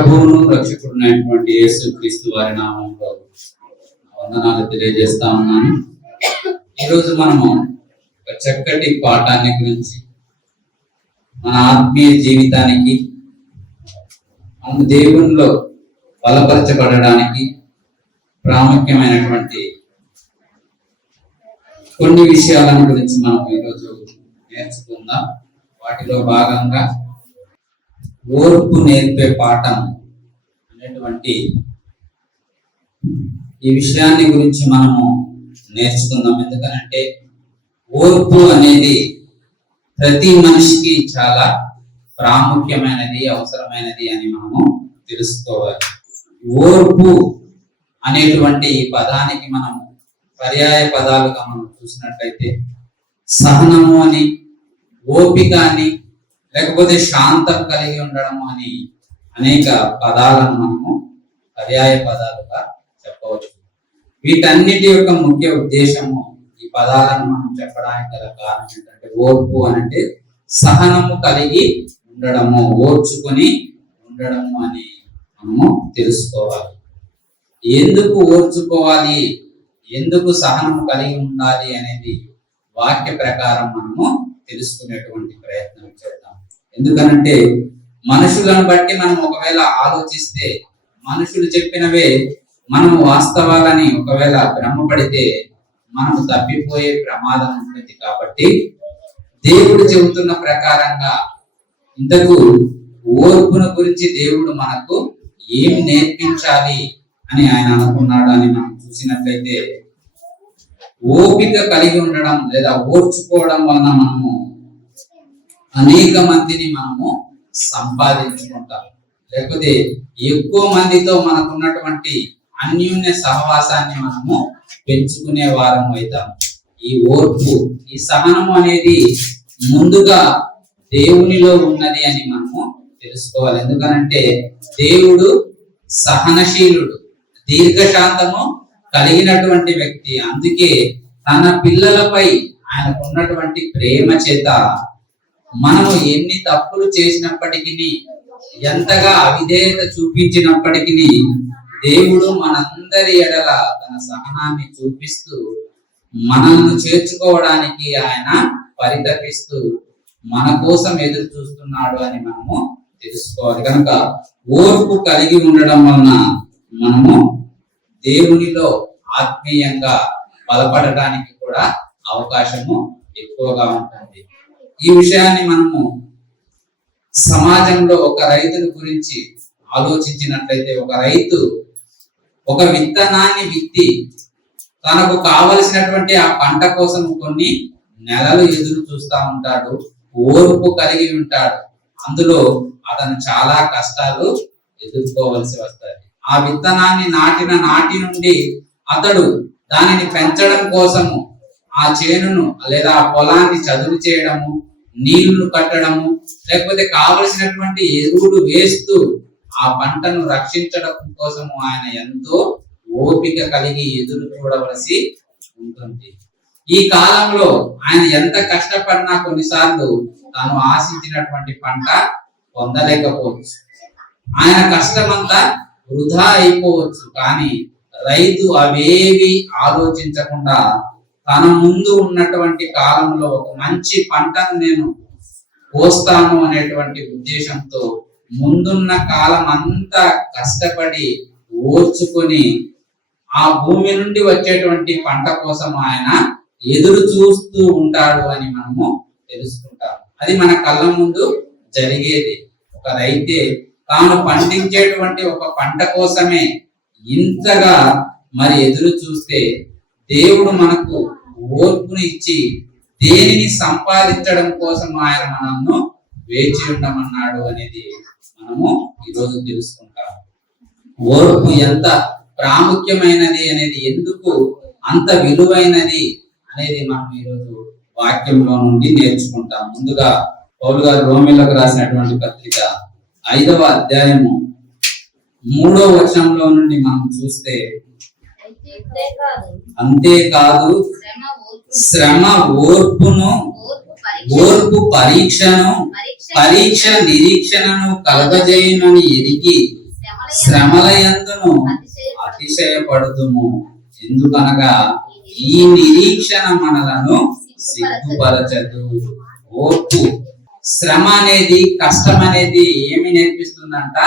ప్రభువును రక్షకుడునైనటువంటి యేసుక్రీస్తు వారి నామంలో వందనాలు తెలియజేస్తా ఉన్నాను. ఈరోజు మనము ఒక చక్కటి పాఠాన్ని గురించి, మన ఆత్మీయ జీవితానికి, మన దేవునిలో బలపరచబడడానికి ప్రాముఖ్యమైనటువంటి కొన్ని విషయాలను గురించి మనం ఈరోజు నేర్చుకుందాం. వాటిలో భాగంగా ఓర్పు నేర్పే పాఠం అనేటువంటి ఈ విషయాన్ని గురించి మనము నేర్చుకుందాం. ఎందుకనంటే ఓర్పు అనేది ప్రతి మనిషికి చాలా ప్రాముఖ్యమైనది, అవసరమైనది అని మనము తెలుసుకోవాలి. ఓర్పు అనేటువంటి ఈ పదానికి మనము పర్యాయ పదాలుగా మనం చూసినట్లయితే సహనము అని, ఓపిక అని, లేకపోతే శాంతం కలిగి ఉండడము అని అనేక పదాలను మనము పర్యాయ పదాలుగా చెప్పవచ్చు. వీటన్నిటి యొక్క ముఖ్య ఉద్దేశము, ఈ పదాలను మనం చెప్పడానికి గల కారణం ఏంటంటే, ఓర్పు అంటే సహనము కలిగి ఉండడము, ఓర్చుకొని ఉండడము అని మనము తెలుసుకోవాలి. ఎందుకు ఓర్చుకోవాలి, ఎందుకు సహనము కలిగి ఉండాలి అనేది వాక్య ప్రకారం మనము తెలుసుకునేటువంటి ప్రయత్నం చేద్దాం. ఎందుకనంటే మనుషులను బట్టి మనం ఒకవేళ ఆలోచిస్తే, మనుషులు చెప్పినవే మనము వాస్తవాలని ఒకవేళ భ్రమపడితే మనము తప్పిపోయే ప్రమాదం ఉంటుంది. కాబట్టి దేవుడు చెబుతున్న ప్రకారంగా ఇంతకు ఓర్పును గురించి దేవుడు మనకు ఏం నేర్పించాలి అని ఆయన అనుకున్నాడు అని మనం చూసినట్లయితే, ఓపిక కలిగి ఉండడం లేదా ఓర్చుకోవడం వలన మనము అనేక మందిని మనము సంపాదించుకుంటాం, లేకపోతే ఎక్కువ మందితో మనకున్నటువంటి అన్యోన్య సహవాసాన్ని మనము పెంచుకునే వారం అవుతాం. ఈ ఓర్పు, ఈ సహనము అనేది ముందుగా దేవునిలో ఉన్నది అని మనము తెలుసుకోవాలి. ఎందుకనంటే దేవుడు సహనశీలుడు, దీర్ఘశాంతము కలిగినటువంటి వ్యక్తి. అందుకే తన పిల్లలపై ఆయనకు ఉన్నటువంటి ప్రేమ చేత మనము ఎన్ని తప్పులు చేసినప్పటికీ, ఎంతగా అవిధేయత చూపించినప్పటికీ దేవుడు మనందరి ఎడల తన సహనాన్ని చూపిస్తూ మనల్ని చేర్చుకోవడానికి ఆయన పరితపిస్తూ మన కోసం ఎదురు చూస్తున్నాడు అని మనము తెలుసుకోవాలి. కనుక ఓర్పు కలిగి ఉండడం వలన మనము దేవునిలో ఆత్మీయంగా బలపడడానికి కూడా అవకాశము ఎక్కువగా ఉంటుంది. ఈ విషయాన్ని మనము సమాజంలో ఒక రైతుల గురించి ఆలోచించినట్లయితే, ఒక రైతు ఒక విత్తనాన్ని విత్తి తనకు కావలసినటువంటి ఆ పంట కోసం కొన్ని నెలలు ఎదురు చూస్తూ ఉంటాడు, ఓర్పు కలిగి ఉంటాడు. అందులో అతను చాలా కష్టాలు ఎదుర్కోవలసి వస్తాయి. ఆ విత్తనాన్ని నాటిన నాటి నుండి అతడు దానిని పెంచడం కోసము ఆ చేనును లేదా ఆ పొలాన్ని చదువు చేయడము, నీళ్లు కట్టడము, లేకపోతే కావలసినటువంటి ఎరువులు వేస్తూ ఆ పంటను రక్షించడం కోసము ఆయన ఎంతో ఓపిక కలిగి ఎదురు చూడవలసి ఉంటుంది. ఈ కాలంలో ఆయన ఎంత కష్టపడినా కొన్నిసార్లు తాను ఆశించినటువంటి పంట పొందలేకపోవచ్చు, ఆయన కష్టమంతా వృధా అయిపోవచ్చు. కానీ రైతు అవేవి ఆలోచించకుండా తన ముందు ఉన్నటువంటి కాలంలో ఒక మంచి పంటను నేను కోస్తాను అనేటువంటి ఉద్దేశంతో ముందున్న కాలం అంతా కష్టపడి ఓర్చుకొని ఆ భూమి నుండి వచ్చేటువంటి పంట కోసం ఆయన ఎదురు చూస్తూ ఉంటాడు అని మనము తెలుసుకుంటాం. అది మన కళ్ళ ముందు జరిగేది. ఒక రైతే తాను పండించేటువంటి ఒక పంట కోసమే ఇంతగా మరి ఎదురు చూస్తే, దేవుడు మనకు ఓర్పుని ఇచ్చి దేనిని సంపాదించడం కోసం ఆయన మనల్ని వేచి ఉండమన్నాడు అనేది మనము ఈరోజు తెలుసుకుంటాం. ఓర్పు ఎంత ప్రాముఖ్యమైనది అనేది, ఎందుకు అంత విలువైనది అనేది మనం ఈరోజు వాక్యంలో నుండి నేర్చుకుంటాం. ముందుగా పౌలు గారు రోమీయులకు రాసినటువంటి పత్రిక 5వ అధ్యాయము 3వ వచనంలో నుండి మనం చూస్తే, అంతేకాదు శ్రమ ఓర్పును, ఓర్పు పరీక్షను, పరీక్ష నిరీక్షణను కలగజేయునని ఎరిగి శ్రమల యందును అతిశయపడుదుము. ఎందుకనగా ఈ నిరీక్షణ మనలను సిగ్గుపరచదు. ఓర్పు. శ్రమ అనేది, కష్టం అనేది ఏమి నేర్పిస్తుందంట?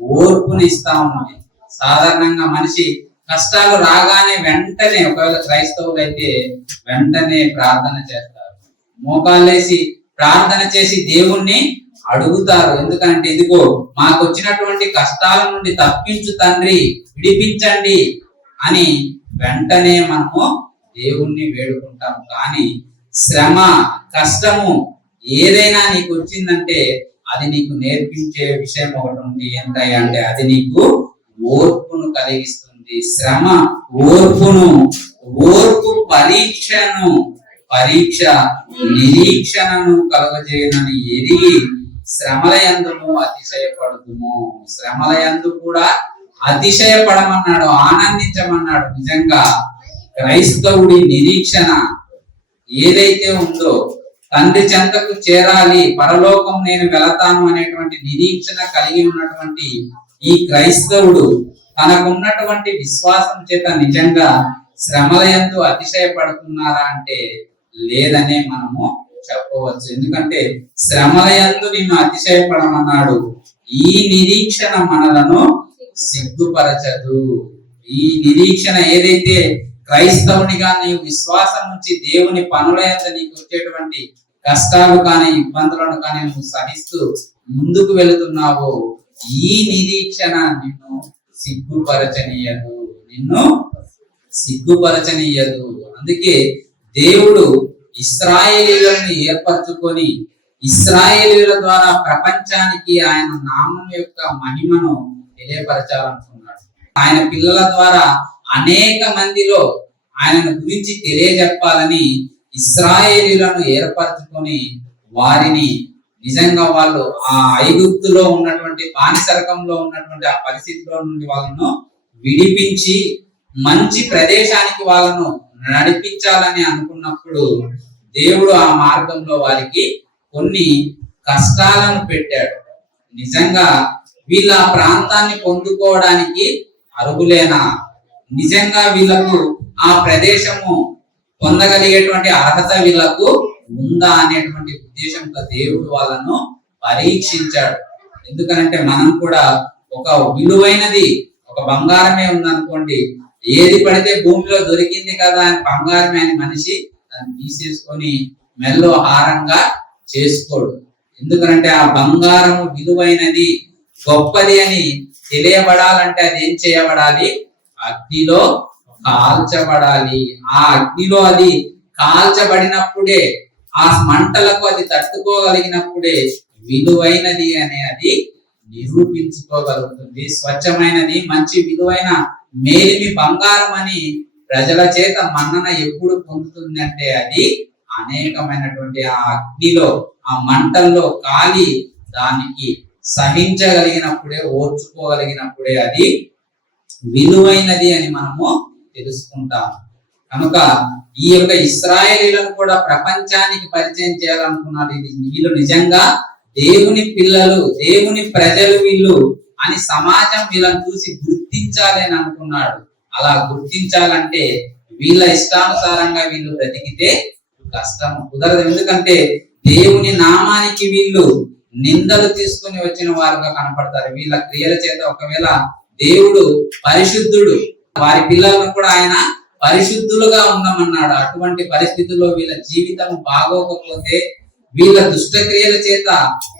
ఓర్పుని ఇస్తా ఉంది. సాధారణంగా మనిషి కష్టాలు రాగానే వెంటనే, ఒకవేళ క్రైస్తవులు అయితే వెంటనే ప్రార్థన చేస్తారు, మోకాళ్ళేసి ప్రార్థన చేసి దేవుణ్ణి అడుగుతారు. ఎందుకంటే ఇదిగో మాకు వచ్చినటువంటి కష్టాల నుండి తప్పించు తండ్రి, విడిపించండి అని వెంటనే మనము దేవుణ్ణి వేడుకుంటాము. కానీ శ్రమ, కష్టము ఏదైనా నీకు వచ్చిందంటే అది నీకు నేర్పించే విషయం ఒకటి ఉంది. ఏంటంటే అంటే అది నీకు ఓర్పును కలిగిస్తుంది. శ్రమ ఓర్పును, ఓర్పు పరీక్ష నిరీక్షణను కలుగజేయనని ఎరిగి శ్రమల యందును అతిశయపడుతుము. శ్రమల యందు కూడా అతిశయపడమన్నాడు, ఆనందించమన్నాడు. నిజంగా క్రైస్తవుడి నిరీక్షణ ఏదైతే ఉందో, తండ్రి చెంతకు చేరాలి, పరలోకం నేను వెళతాను అనేటువంటి నిరీక్షణ కలిగి ఉన్నటువంటి ఈ క్రైస్తవుడు తనకున్నటువంటి విశ్వాసం చేత నిజంగా శ్రమల యందు అతిశయపడుతున్నారా అంటే లేదనే మనము చెప్పవచ్చు. ఎందుకంటే శ్రమల యందు నిన్ను అతిశయపడమన్నాడు. ఈ నిరీక్షణ మనలను సిగ్గుపరచదు. ఈ నిరీక్షణ ఏదైతే క్రైస్తవునిగా నీవు విశ్వాసం నుంచి దేవుని పనుల యందు నీకు వచ్చేటువంటి కష్టాలు కానీ ఇబ్బందులను కానీ నువ్వు సహిస్తూ ముందుకు వెళుతున్నావో, ఈ నిరీక్షణ నిన్ను సిగ్గుపరచనీయదు. అందుకే దేవుడు ఇశ్రాయేలీయులను ఏర్పరచుకొని ఇశ్రాయేలీయుల ద్వారా ప్రపంచానికి ఆయన నామం యొక్క మహిమను తెలియపరచాలనుకున్నాడు. ఆయన పిల్లల ద్వారా అనేక మందిలో ఆయనను గురించి తెలియజెప్పాలని ఇశ్రాయేలీయులను ఏర్పరచుకొని వారిని నిజంగా వాళ్ళు ఆ ఐగుప్తులో ఉన్నటువంటి బానిసరకంలో ఉన్నటువంటి ఆ పరిస్థితిలో నుండి వాళ్ళను విడిపించి మంచి ప్రదేశానికి వాళ్ళను నడిపించాలని అనుకున్నప్పుడు దేవుడు ఆ మార్గంలో వారికి కొన్ని కష్టాలను పెట్టాడు. నిజంగా వీళ్ళ ప్రాంతాన్ని పొందుకోవడానికి అర్హులేనా? నిజంగా వీళ్ళకు ఆ ప్రదేశము పొందగలిగేటువంటి అర్హత వీళ్ళకు ఉందా అనేటువంటి ఉద్దేశంతో దేవుడు వాళ్ళను పరీక్షించాడు. ఎందుకనంటే మనం కూడా ఒక విలువైనది, ఒక బంగారమే ఉందనుకోండి, ఏది పడితే భూమిలో దొరికింది కదా అని బంగారమే అని మనిషి దాన్ని తీసేసుకొని మెల్లో హారంగా చేసుకోడు. ఎందుకంటే ఆ బంగారము విలువైనది, గొప్పది అని తెలియబడాలంటే అది ఏం చేయబడాలి? అగ్నిలో కాల్చబడాలి. ఆ అగ్నిలో అది కాల్చబడినప్పుడే, ఆ మంటలకు అది తట్టుకోగలిగినప్పుడే విలువైనది అని అది నిరూపించుకోగలుగుతుంది. స్వచ్ఛమైనది, మంచి విలువైన మేలిమి బంగారం అని ప్రజల చేత మన్నన ఎప్పుడు పొందుతుంది అంటే అది అనేకమైనటువంటి ఆ అగ్నిలో, ఆ మంటల్లో కాలి దానికి సహించగలిగినప్పుడే, ఓర్చుకోగలిగినప్పుడే అది విలువైనది అని మనము తెలుసుకుంటాం. కనుక ఈ యొక్క ఇశ్రాయేలీలను కూడా ప్రపంచానికి పరిచయం చేయాలనుకున్నాడు. వీళ్ళు నిజంగా దేవుని పిల్లలు, దేవుని ప్రజలు వీళ్ళు అని సమాజం వీళ్ళని చూసి గుర్తించాలి అని అనుకున్నాడు. అలా గుర్తించాలంటే వీళ్ళ ఇష్టానుసారంగా వీళ్ళు బ్రతికితే కష్టం, కుదరదు. ఎందుకంటే దేవుని నామానికి వీళ్ళు నిందలు తీసుకుని వచ్చిన వారుగా కనపడతారు. వీళ్ళ క్రియల చేత ఒకవేళ దేవుడు పరిశుద్ధుడు, వారి పిల్లలను కూడా ఆయన పరిశుద్ధులుగా ఉండమన్నాడు. అటువంటి పరిస్థితుల్లో వీళ్ళ జీవితం బాగోకపోతే, వీళ్ళ దుష్టక్రియల చేత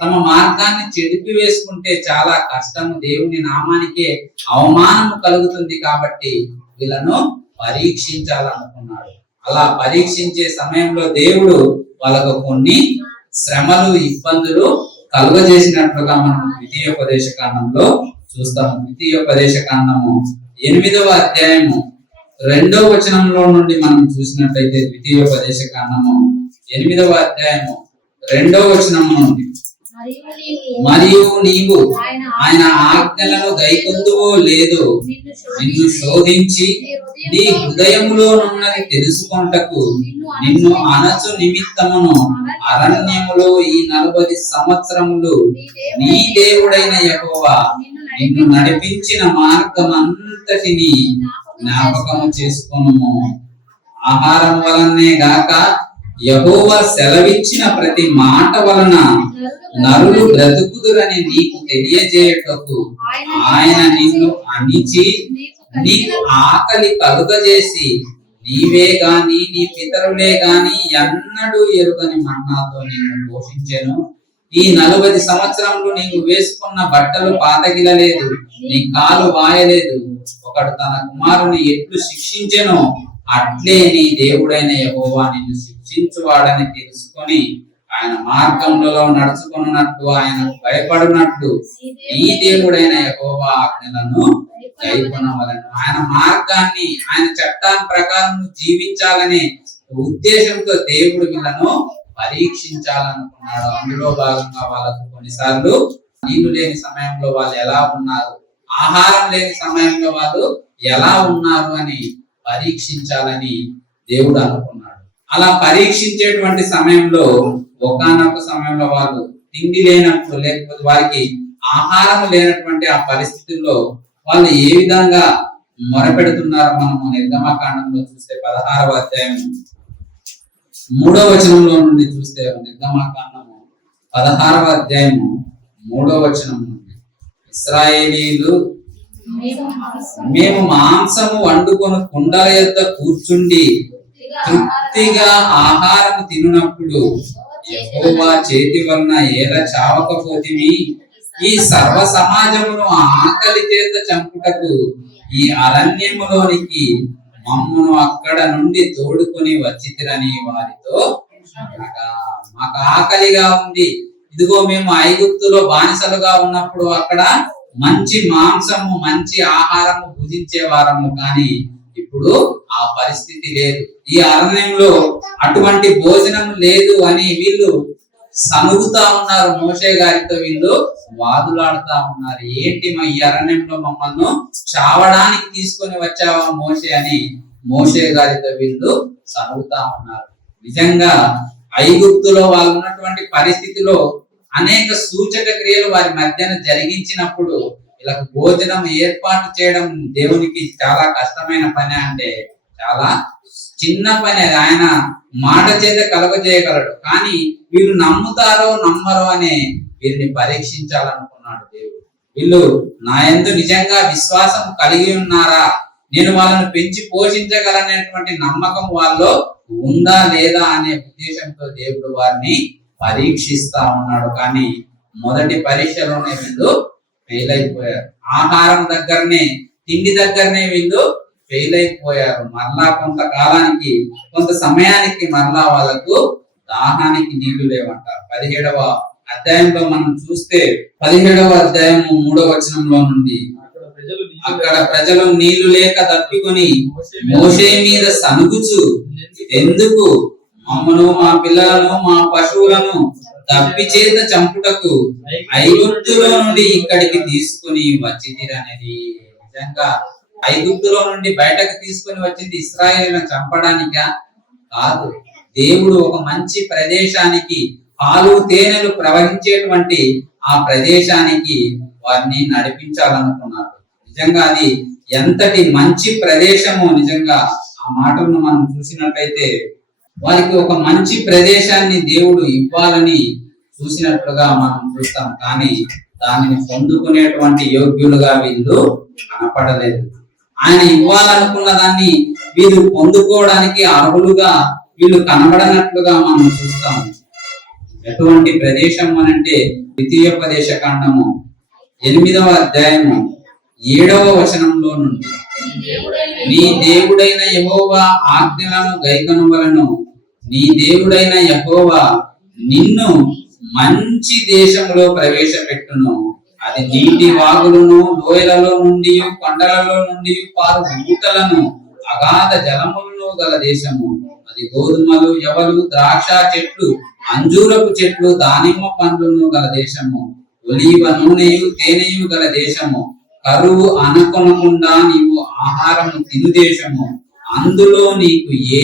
తమ మార్గాన్ని చెడిపి వేసుకుంటే చాలా కష్టము, దేవుని నామానికే అవమానము కలుగుతుంది. కాబట్టి వీళ్ళను పరీక్షించాలనుకున్నాడు. అలా పరీక్షించే సమయంలో దేవుడు వాళ్ళకు కొన్ని శ్రమలు, ఇబ్బందులు కలుగజేసినట్లుగా మనం ద్వితీయోపదేశ కాండంలో చూస్తాము. ద్వితీయోపదేశ కాండము 8వ అధ్యాయము 2వ వచనంలో నుండి మనం చూసినట్లయితే, ద్వితీయోపదేశ కాండము 8వ అధ్యాయము 2వ వచనము నుండి, మరియు నీవు ఆయన ఆజ్ఞలను గైకొందువో లేదో నిన్ను శోధించి నీ హృదయములోనున్నది తెలుసుకొనుటకు నిన్ను అనచు నిమిత్తమును అరణ్యములో ఈ 40 సంవత్సరములు నీ దేవుడైన యెహోవా నిన్ను నడిపించిన మార్గం అంతటిని జ్ఞాపకము చేసుకొనుము. ఆహారం వలనే గాక యెహోవా సెలవిచ్చిన ప్రతి మాట వలన నరులు బ్రతుకుదురని నీకు తెలియజేయుటకు ఆయన నిన్ను అణిచి నీకు ఆకలి కలుగజేసి నీవే గాని నీ పితరులే గాని ఎన్నడూ ఎరుగని మన్నాతో నిన్ను పోషించెను. ఈ 40 సంవత్సరంలో నీవు వేసుకున్న బట్టలు పాతగిలలేదు, నీ కాలు వాయలేదు. ఒకడు తన కుమారుని ఎట్లు శిక్షించెనో అట్లే నీ దేవుడైన యెహోవా నిన్ను శిక్షించువాడని తెలుసుకొని ఆయన మార్గంలో నడుచుకున్నట్లు ఆయనకు భయపడినట్లు నీ దేవుడైన యెహోవా ఆజ్ఞలను గైకొనవలెను. ఆయన మార్గాన్ని, ఆయన చట్టాల ప్రకారం జీవించాలనే ఉద్దేశంతో దేవుడు వీళ్ళను పరీక్షించాలనుకున్నాడు. అందులో భాగంగా వాళ్ళకు కొన్నిసార్లు నీళ్లు లేని సమయంలో వాళ్ళు ఎలా ఉన్నారు, ఆహారం లేని సమయంలో వాళ్ళు ఎలా ఉన్నారు అని పరీక్షించాలని దేవుడు అనుకున్నాడు. అలా పరీక్షించేటువంటి సమయంలో ఒకానొక సమయంలో వాళ్ళు తిండి లేనప్పుడు, లేకపోతే వారికి ఆహారం లేనటువంటి ఆ పరిస్థితుల్లో వాళ్ళు ఏ విధంగా మొరపెడుతున్నారో మనము నిర్గమకాండంలో చూస్తే 16వ అధ్యాయం 3వ వచనంలో నుండి చూస్తే, నిర్గమకాండము 16వ అధ్యాయము 3వ వచనం నుండి, ఇశ్రాయేలీలు మేము మాంసము వండుకొని కుండల యొద్ద కూర్చుండి తృప్తిగా ఆహారం తినునప్పుడు యెహోవా చేతి వలన ఏల చావకపోతిమి. ఈ సర్వ సమాజమును ఆకలి చేత చంపుటకు ఈ అరణ్యములోనికి మమ్మను అక్కడ నుండి తోడుకొని వచ్చితిరని వారితో అనగా, మాకు ఆకలిగా ఉంది, ఇదిగో మేము ఐగుప్తులో బానిసలుగా ఉన్నప్పుడు అక్కడ మంచి మాంసము, మంచి ఆహారము భుజించే వారము, కానీ ఇప్పుడు ఆ పరిస్థితి లేదు. ఈ అరణ్యంలో అటువంటి భోజనం లేదు అని వీళ్ళు సనుగుతా ఉన్నారు. మోషే గారితో వీళ్ళు వాదులాడుతా ఉన్నారు. ఏంటి మా ఈ అరణ్యంలో మమ్మల్ని చావడానికి తీసుకొని వచ్చావా మోషే అని మోషే గారితో వీళ్ళు సనుగుతా ఉన్నారు. నిజంగా ఐగుప్తులో వాళ్ళు ఉన్నటువంటి పరిస్థితిలో అనేక సూచక క్రియలు వారి మధ్యన జరిగించినప్పుడు వీళ్ళకు భోజనం ఏర్పాటు చేయడం దేవునికి చాలా కష్టమైన పని, అంటే చాలా చిన్న పని. ఆయన మాట చేత కలుగజేయగలడు, కానీ వీళ్ళు నమ్ముతారో నమ్మరో అనే వీరిని పరీక్షించాలనుకున్నాడు దేవుడు. వీళ్ళు నా యందు నిజంగా విశ్వాసం కలిగి ఉన్నారా, నేను వాళ్ళను పెంచి పోషించగలనేటువంటి నమ్మకం వాళ్ళలో ఉందా లేదా అనే ఉద్దేశంతో దేవుడు వారిని పరీక్షిస్తా ఉన్నాడు. కానీ మొదటి పరీక్షలోనే వీళ్ళు ఫెయిల్ అయిపోయారు. ఆహారం దగ్గరనే, తిండి దగ్గరనే వీళ్ళు ఫెయిల్ అయిపోయారు. మరలా కొంతకాలానికి, కొంత సమయానికి మరలా వాళ్ళకు దాహానికి నీళ్లు లేవంటారు. 17వ అధ్యాయంలో మనం చూస్తే 17వ అధ్యాయం 3వ వచనంలో నుండి, అక్కడ ప్రజలు నీళ్లు లేక తప్పికొని మోషే మీద సనుగుచు, ఎందుకు మమ్మను, మా పిల్లలను, మా పశువులను తప్పి చేత చంపుటకు ఐగుప్తులో నుండి ఇక్కడికి తీసుకుని వచ్చితిరనేది. నిజంగా ఐగుప్తులో నుండి బయటకు తీసుకొని వచ్చింది ఇశ్రాయేలును చంపడానికా? కాదు. దేవుడు ఒక మంచి ప్రదేశానికి, పాలు తేనెలు ప్రవహించేటువంటి ఆ ప్రదేశానికి వారిని నడిపించాలనుకున్నాడు. నిజంగా అది ఎంతటి మంచి ప్రదేశము. నిజంగా ఆ మాటలను మనం చూసినట్లయితే వారికి ఒక మంచి ప్రదేశాన్ని దేవుడు ఇవ్వాలని చూసినట్లుగా మనం చూస్తాం, కానీ దానిని పొందుకునేటువంటి యోగ్యులుగా వీళ్ళు కనపడలేదు. ఆయన ఇవ్వాలనుకున్న దాన్ని వీళ్ళు పొందుకోవడానికి అర్హులుగా వీళ్ళు కనబడనట్లుగా మనం చూస్తాము. ఎటువంటి ప్రదేశం అనంటే ద్వితీయోపదేశ కాండము 8వ అధ్యాయము 7వ వచనంలో నుండి, నీ దేవుడైన యెహోవా ఆజ్ఞలను గైకొనవలెను, నీ దేవుడైన యెహోవా నిన్ను మంచి దేశంలో ప్రవేశపెట్టును. అది నీటి వాగులను, లోయలలో నుండి, కొండలలో నుండి పారు ఊటలను, అగాధ జలములను గల దేశము. అది గోధుమలు, యవలు, ద్రాక్ష చెట్లు, అంజూరపు చెట్లు, దానిమ్మ పండ్లను గల దేశము. ఒలీవ నూనెయు తేనెయు గల దేశము. కరువు అనకొనకుండా నీవు ఆహారము తిను దేశము. అందులో నీకు ఏ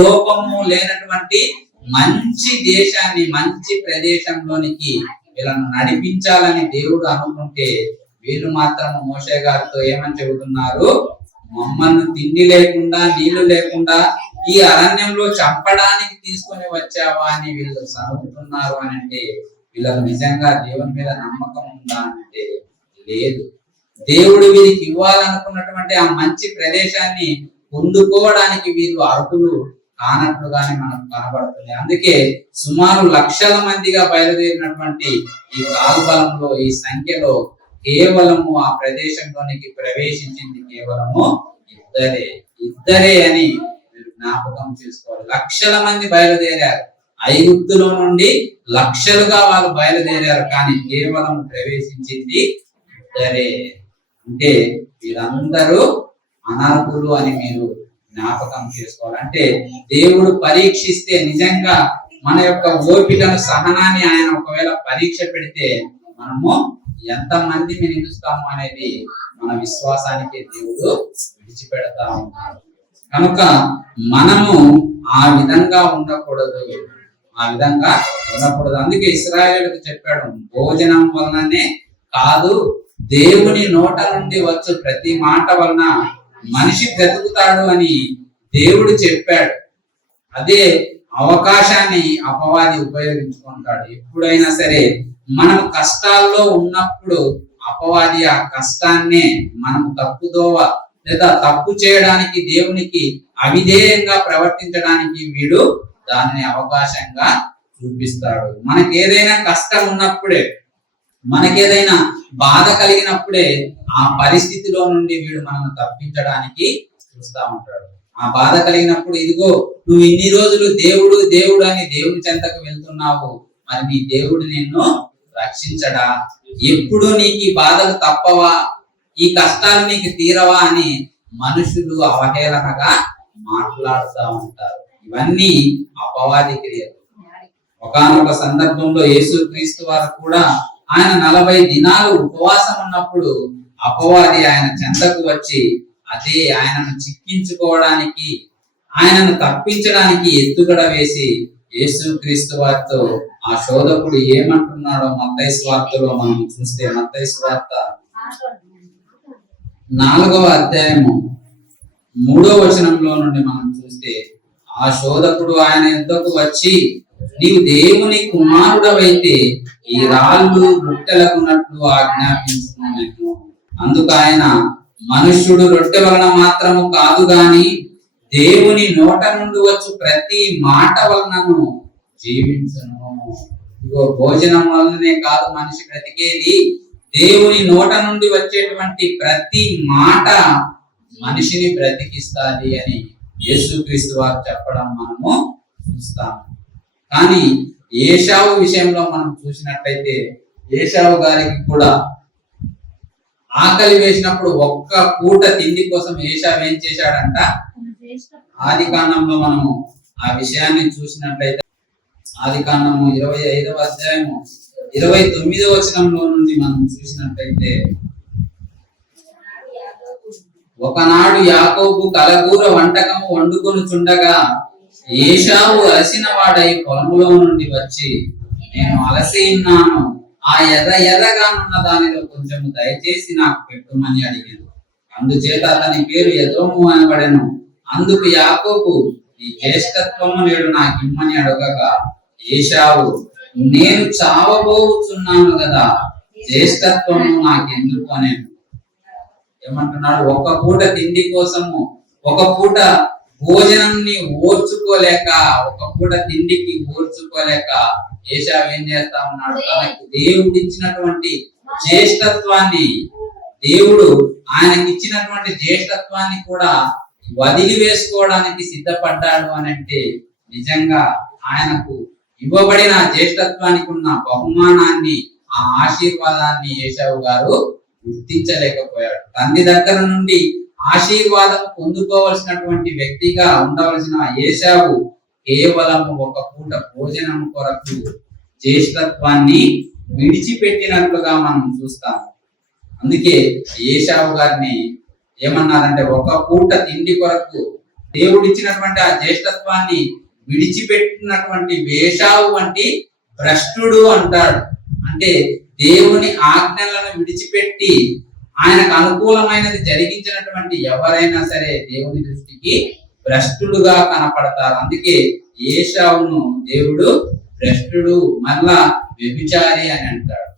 లోపము లేనటువంటి మంచి దేశాన్ని, మంచి ప్రదేశంలోనికి వీళ్ళను నడిపించాలని దేవుడు అనుకుంటే వీళ్ళు మాత్రం మోషే గారితో ఏమని చెబుతున్నారు? మమ్మల్ని తిండి లేకుండా నీళ్లు లేకుండా ఈ అరణ్యంలో చంపడానికి తీసుకొని వచ్చావా అని వీళ్ళు సనుగుతున్నారు అని అంటే వీళ్ళకు నిజంగా దేవుని మీద నమ్మకం ఉందా అంటే లేదు. దేవుడు వీరికి ఇవ్వాలనుకున్నటువంటి ఆ మంచి ప్రదేశాన్ని పొందుకోవడానికి వీళ్ళు అర్హులు కానట్లుగానే మనకు కనబడుతుంది. అందుకే సుమారు లక్షల మందిగా బయలుదేరినటువంటి ఈ కాల్బలంలో ఈ సంఖ్యలో కేవలము ఆ ప్రదేశంలోనికి ప్రవేశించింది కేవలము ఇద్దరే అని మీరు జ్ఞాపకం చేసుకోవాలి. లక్షల మంది బయలుదేరారు, ఐగుప్తులో నుండి లక్షలుగా వాళ్ళు బయలుదేరారు, కానీ కేవలం ప్రవేశించింది ఇద్దరే. అంటే వీరందరూ అనర్హులు అని మీరు జ్ఞాపకం చేసుకోవాలి. అంటే దేవుడు పరీక్షిస్తే నిజంగా మన యొక్క ఓపికను సహనాన్ని ఆయన ఒకవేళ పరీక్ష పెడితే మనము ఎంత మందిని నిలుస్తాము అనేది మన విశ్వాసానికి దేవుడు విడిచిపెడతా ఉంటాడు. కనుక మనము ఆ విధంగా ఉండకూడదు. అందుకే ఇశ్రాయేలుకు చెప్పాడు, భోజనం వలననే కాదు దేవుని నోట నుండి వచ్చు ప్రతి మాట వలన మనిషి బ్రతుకుతాడు అని దేవుడు చెప్పాడు. అదే అవకాశాన్ని అపవాది ఉపయోగించుకుంటాడు. ఎప్పుడైనా సరే మనం కష్టాల్లో ఉన్నప్పుడు అపవాది ఆ కష్టాన్నే మనం తప్పుదోవ లేదా తప్పు చేయడానికి, దేవునికి అవిధేయంగా ప్రవర్తించడానికి వీడు దానిని అవకాశంగా చూపిస్తాడు. మనకేదైనా కష్టం ఉన్నప్పుడే, మనకేదైనా బాధ కలిగినప్పుడే ఆ పరిస్థితిలో నుండి వీడు మనం తప్పించడానికి చూస్తా ఉంటాడు. ఆ బాధ కలిగినప్పుడు, ఇదిగో నువ్వు ఇన్ని రోజులు దేవుడు దేవుడు అని దేవుని చెంతకు వెళ్తున్నావు, మరి నీ దేవుడు నిన్ను రక్షించడా? ఎప్పుడు నీకు ఈ బాధలు తప్పవా, ఈ కష్టాలు నీకు తీరవా అని మనుషులు అవహేళనగా మాట్లాడుతూ ఉంటారు. ఇవన్నీ అపవాది క్రియలు. ఒకానొక సందర్భంలో యేసుక్రీస్తు వారు కూడా ఆయన 40 దినాలు ఉపవాసం ఉన్నప్పుడు అపవాది ఆయన చెంతకు వచ్చి అదే ఆయనను చిక్కించుకోవడానికి, ఆయనను తప్పించడానికి ఎత్తుగడ వేసి యేసుక్రీస్తు వారితో ఆ శోధకుడు ఏమంటున్నాడో మత్తయి సువార్తలో మనం చూస్తే, మత్తయి సువార్త 4వ అధ్యాయము 3వ వచనంలో నుండి మనం చూస్తే, ఆ శోధకుడు ఆయన యుద్ధకు వచ్చి, నీవు దేవుని కుమారుడవైతే ఈ రాళ్ళు రొట్టెలకున్నట్లు ఆజ్ఞాపించుకున్నాను. అందుకు ఆయన, మనుష్యుడు రొట్టె వలన మాత్రము కాదు గాని దేవుని నోట నుండి వచ్చు ప్రతి మాట వలనను జీవించును. ఇగో భోజనం వలననే కాదు మనిషి బ్రతికేది, దేవుని నోట నుండి వచ్చేటువంటి ప్రతి మాట మనిషిని బ్రతికిస్తాది అని యేసుక్రీస్తు వారు చెప్పడం మనము చూస్తాము. కానీ ఏశావు విషయంలో మనం చూసినట్లయితే, ఏశావు గారికి కూడా ఆకలి వేసినప్పుడు ఒక్క పూట తిండి కోసం ఏశావు ఏం చేశాడంట? ఆదికాండంలో మనము ఆ విషయాన్ని చూసినట్లయితే, ఆదికాండము 25వ అధ్యాయము 29వ వచనంలో నుండి మనం చూసినట్లయితే, ఒకనాడు యాకోబు కలగూర వంటకము వండుకొని చుండగా ఏశావు అలసిన వాడై పొలములో నుండి వచ్చి, నేను అలసి ఉన్నాను, ఆ ఎర్రగానున్న దానిలో కొంచెం దయచేసి నాకు పెట్టుమని అడిగాను. అందుచేత అతని పేరు ఎదోము అనబడెను. అందుకు యాకోబు, ఈ జ్యేష్ఠత్వము నేడు నాకిమ్మని అడగగా ఏశావు, నేను చావబోతున్నాను కదా, జ్యేష్ఠత్వము నాకెందుకు అనేను. ఏమంటున్నాడు? ఒక పూట తిండి కోసము, ఒక పూట భోజనాన్ని ఓర్చుకోలేక, ఒక పూట తిండికి ఓర్చుకోలేక ఏశావు ఏం చేస్తా ఉన్నాడు? తనకు దేవుడు ఇచ్చినటువంటి జ్యేష్ఠత్వాన్ని, దేవుడు ఆయనకి ఇచ్చినటువంటి జ్యేష్ఠత్వాన్ని కూడా వదిలి వేసుకోవడానికి సిద్ధపడ్డాడు అని అంటే, నిజంగా ఆయనకు ఇవ్వబడిన జ్యేష్ఠత్వానికి ఉన్న బహుమానాన్ని, ఆ ఆశీర్వాదాన్ని ఏశావు గారు గుర్తించలేకపోయాడు. తండ్రి దగ్గర నుండి ఆశీర్వాదం పొందుకోవలసినటువంటి వ్యక్తిగా ఉండవలసిన ఏశావు కేవలం ఒక పూట భోజనం కొరకు జ్యేష్ఠత్వాన్ని విడిచిపెట్టినట్లుగా మనం చూస్తాము. అందుకే ఏశావు గారిని ఏమన్నారంటే, ఒక పూట తిండి కొరకు దేవుడు ఇచ్చినటువంటి ఆ జ్యేష్ఠత్వాన్ని విడిచిపెట్టినటువంటి ఏశావు వంటి భ్రష్టుడు అంటాడు. అంటే దేవుని ఆజ్ఞలను విడిచిపెట్టి ఆయనకు అనుకూలమైనది జరిగించినటువంటి ఎవరైనా సరే దేవుని దృష్టికి భ్రష్టుడుగా కనపడతారు. అందుకే ఏశావును దేవుడు భ్రష్టుడు, మళ్ళా వ్యభిచారి అని అంటాడు.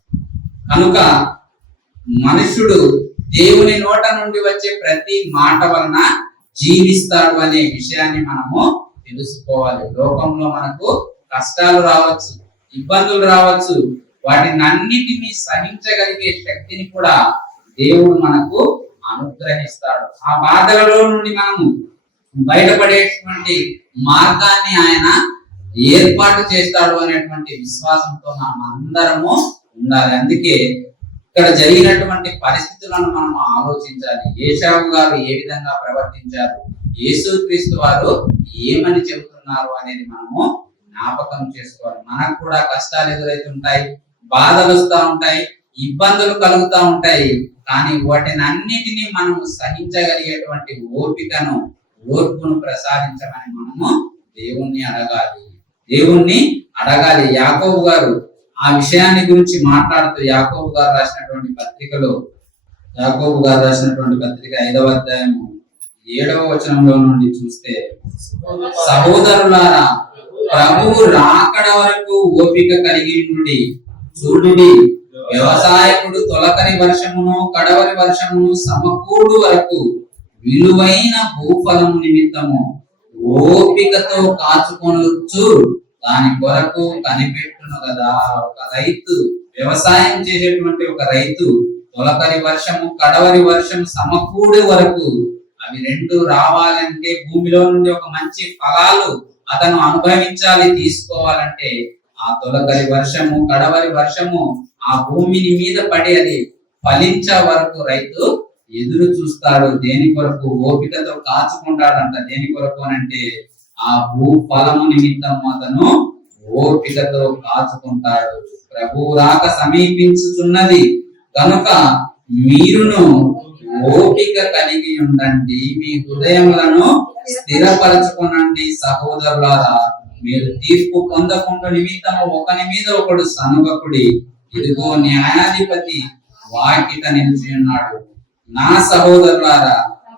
కనుక మనుషుడు దేవుని నోట నుండి వచ్చే ప్రతి మాట వలన జీవిస్తాడు అనే విషయాన్ని మనము తెలుసుకోవాలి. లోకంలో మనకు కష్టాలు రావచ్చు, ఇబ్బందులు రావచ్చు, వాటిని అన్నిటినీ సహించగలిగే శక్తిని కూడా దేవుడు మనకు అనుగ్రహిస్తాడు. ఆ బాధలలో నుండి మనము బయటపడేటువంటి మార్గాన్ని ఆయన ఏర్పాటు చేస్తాడు అనేటువంటి విశ్వాసంతో మనం అందరము ఉండాలి. అందుకే ఇక్కడ జరిగినటువంటి పరిస్థితులను మనం ఆలోచించాలి. ఏశావు గారు ఏ విధంగా ప్రవర్తించారు, యేసుక్రీస్తు వారు ఏమని చెబుతున్నారు అనేది మనము జ్ఞాపకం చేసుకోవాలి. మనకు కూడా కష్టాలు ఎదురవుతుంటాయి, బాధలు వస్తూ ఉంటాయి, ఇబ్బందులు కలుగుతూ ఉంటాయి. కానీ వాటిని అన్నిటినీ మనము సహించగలిగేటువంటి ఓర్పును ప్రసాదించమని మనము దేవుణ్ణి అడగాలి. యాకోబు గారు ఆ విషయాన్ని గురించి మాట్లాడుతూ యాకోబు గారు రాసినటువంటి పత్రిక 5వ అధ్యాయము 7వ వచనంలో నుండి చూస్తే, సహోదరులారా, ప్రభువు రాకడ వరకు ఓపిక కలిగి నుండి చూడుడి. వ్యవసాయకుడు తొలకరి వర్షమును కడవరి వర్షమును సమకూడు వరకు విలువైన భూఫలము నిమిత్తము ఓపికతో కాచుకొనొచ్చు, దాని కొరకు కనిపెట్టును కదా. ఒక రైతు, వ్యవసాయం చేసేటువంటి ఒక రైతు, తొలకరి వర్షము కడవరి వర్షము సమకూడే వరకు, అవి రెండు రావాలంటే, భూమిలో నుండి ఒక మంచి ఫలాలు అతను అనుభవించాలి, తీసుకోవాలంటే ఆ తొలకరి వర్షము కడవరి వర్షము ఆ భూమిని మీద పడి అది ఫలించే వరకు రైతు ఎదురు చూస్తాడు. దేని కొరకు? ఓపికతో కాచుకుంటాడంట. దేని కొరకు అంటే ఆ భూ ఫలము నిమిత్తం అతను ఓపికతో కాచుకుంటాడు. ప్రభువు రాక సమీపించుచున్నది కనుక మీరును ఓపిక కలిగి ఉండండి, మీ హృదయములను స్థిరపరచుకునండి. సహోదరులారా, మీరు తీర్పు పొందకుండా నిమిత్తము ఒకని మీద ఒకడు సనుగకుడి. ఇదిగో న్యాయాధిపతి వాకిట నిలిచి ఉన్నాడు. నా సహోదరులారా,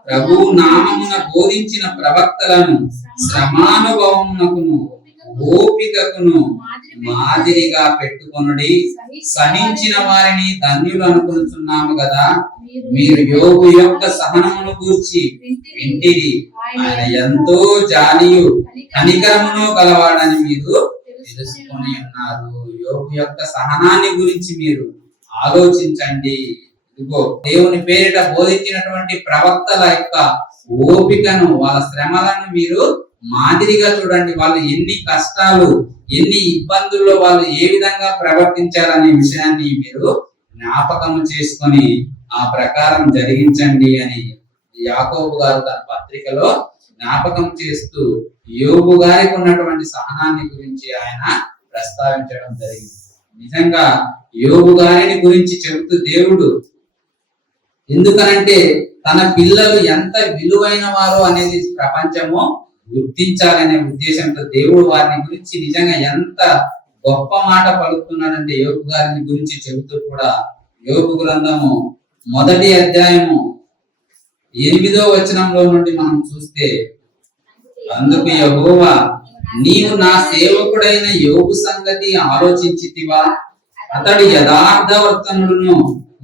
ప్రభువు నామమున బోధించిన ప్రవక్తలను శ్రమానుభవమునకును ఓపికకును మాదిరిగా పెట్టుకొనుడి. సహించిన వారిని ధన్యులు అనుకుంటున్నాము కదా. మీరు యోబు యొక్క సహనమును గూర్చి వింటిరి. ఆయన ఎంతో జాలియు కనికరమును గలవాడని మీరు తెలుసుకొని ఉన్నారు. యోబు యొక్క సహనాన్ని గురించి మీరు ఆలోచించండి. ఇదిగో దేవుని పేరిట బోధించినటువంటి ప్రవక్తల యొక్క ఓపికను, వాళ్ళ శ్రమలను మీరు మాదిరిగా చూడండి. వాళ్ళు ఎన్ని కష్టాలు, ఎన్ని ఇబ్బందుల్లో వాళ్ళు ఏ విధంగా ప్రవర్తించారనే విషయాన్ని మీరు జ్ఞాపకం చేసుకొని ఆ ప్రకారం జరిగించండి అని యాకోబు గారు తన పత్రికలో జ్ఞాపకం చేస్తూ యోబు గారికి ఉన్నటువంటి సహనాన్ని గురించి ఆయన ప్రస్తావించడం జరిగింది. నిజంగా యోబు గారిని గురించి చెబుతూ దేవుడు, ఎందుకనంటే తన పిల్లలు ఎంత విలువైన వారు అనేది ప్రపంచము గుర్తించాలనే ఉద్దేశంతో దేవుడు వారిని గురించి నిజంగా ఎంత గొప్ప మాట పలుకుతున్నాడంటే యోబు గారిని గురించి చెబుతూ కూడా యోబు గ్రంథము 1వ అధ్యాయము 8వ వచనంలో నుండి మనం చూస్తే, అందుకు యెహోవా, నీవు నా సేవకుడైన యోబు సంగతి ఆలోచించితివా? అతడు యథార్థవర్తనుడును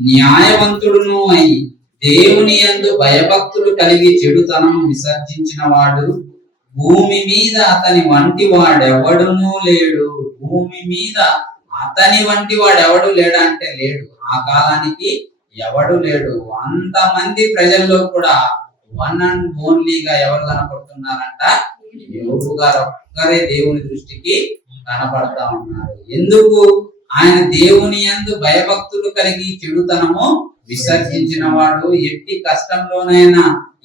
న్యాయవంతుడును అయి దేవుని యందు భయభక్తులు కలిగి చెడుతనం విసర్జించిన వాడు. భూమి మీద అతని వంటి వాడెవడునూ లేడు. భూమి మీద అతని వంటి వాడెవడు లేడా అంటే లేడు. ఆ కాలానికి ఎవడు లేడు. అంతమంది ప్రజల్లో కూడా వన్ అండ్ ఓన్లీగా ఎవరు కనపడుతున్నారంట? యోబు గారు ఒక్కరే దేవుని దృష్టికి కనపడతా ఉన్నారు. ఎందుకు? ఆయన దేవుని యందు భయభక్తులు కలిగి చెడుతనము విసర్జించిన వాడు. ఎట్టి కష్టంలోనైనా,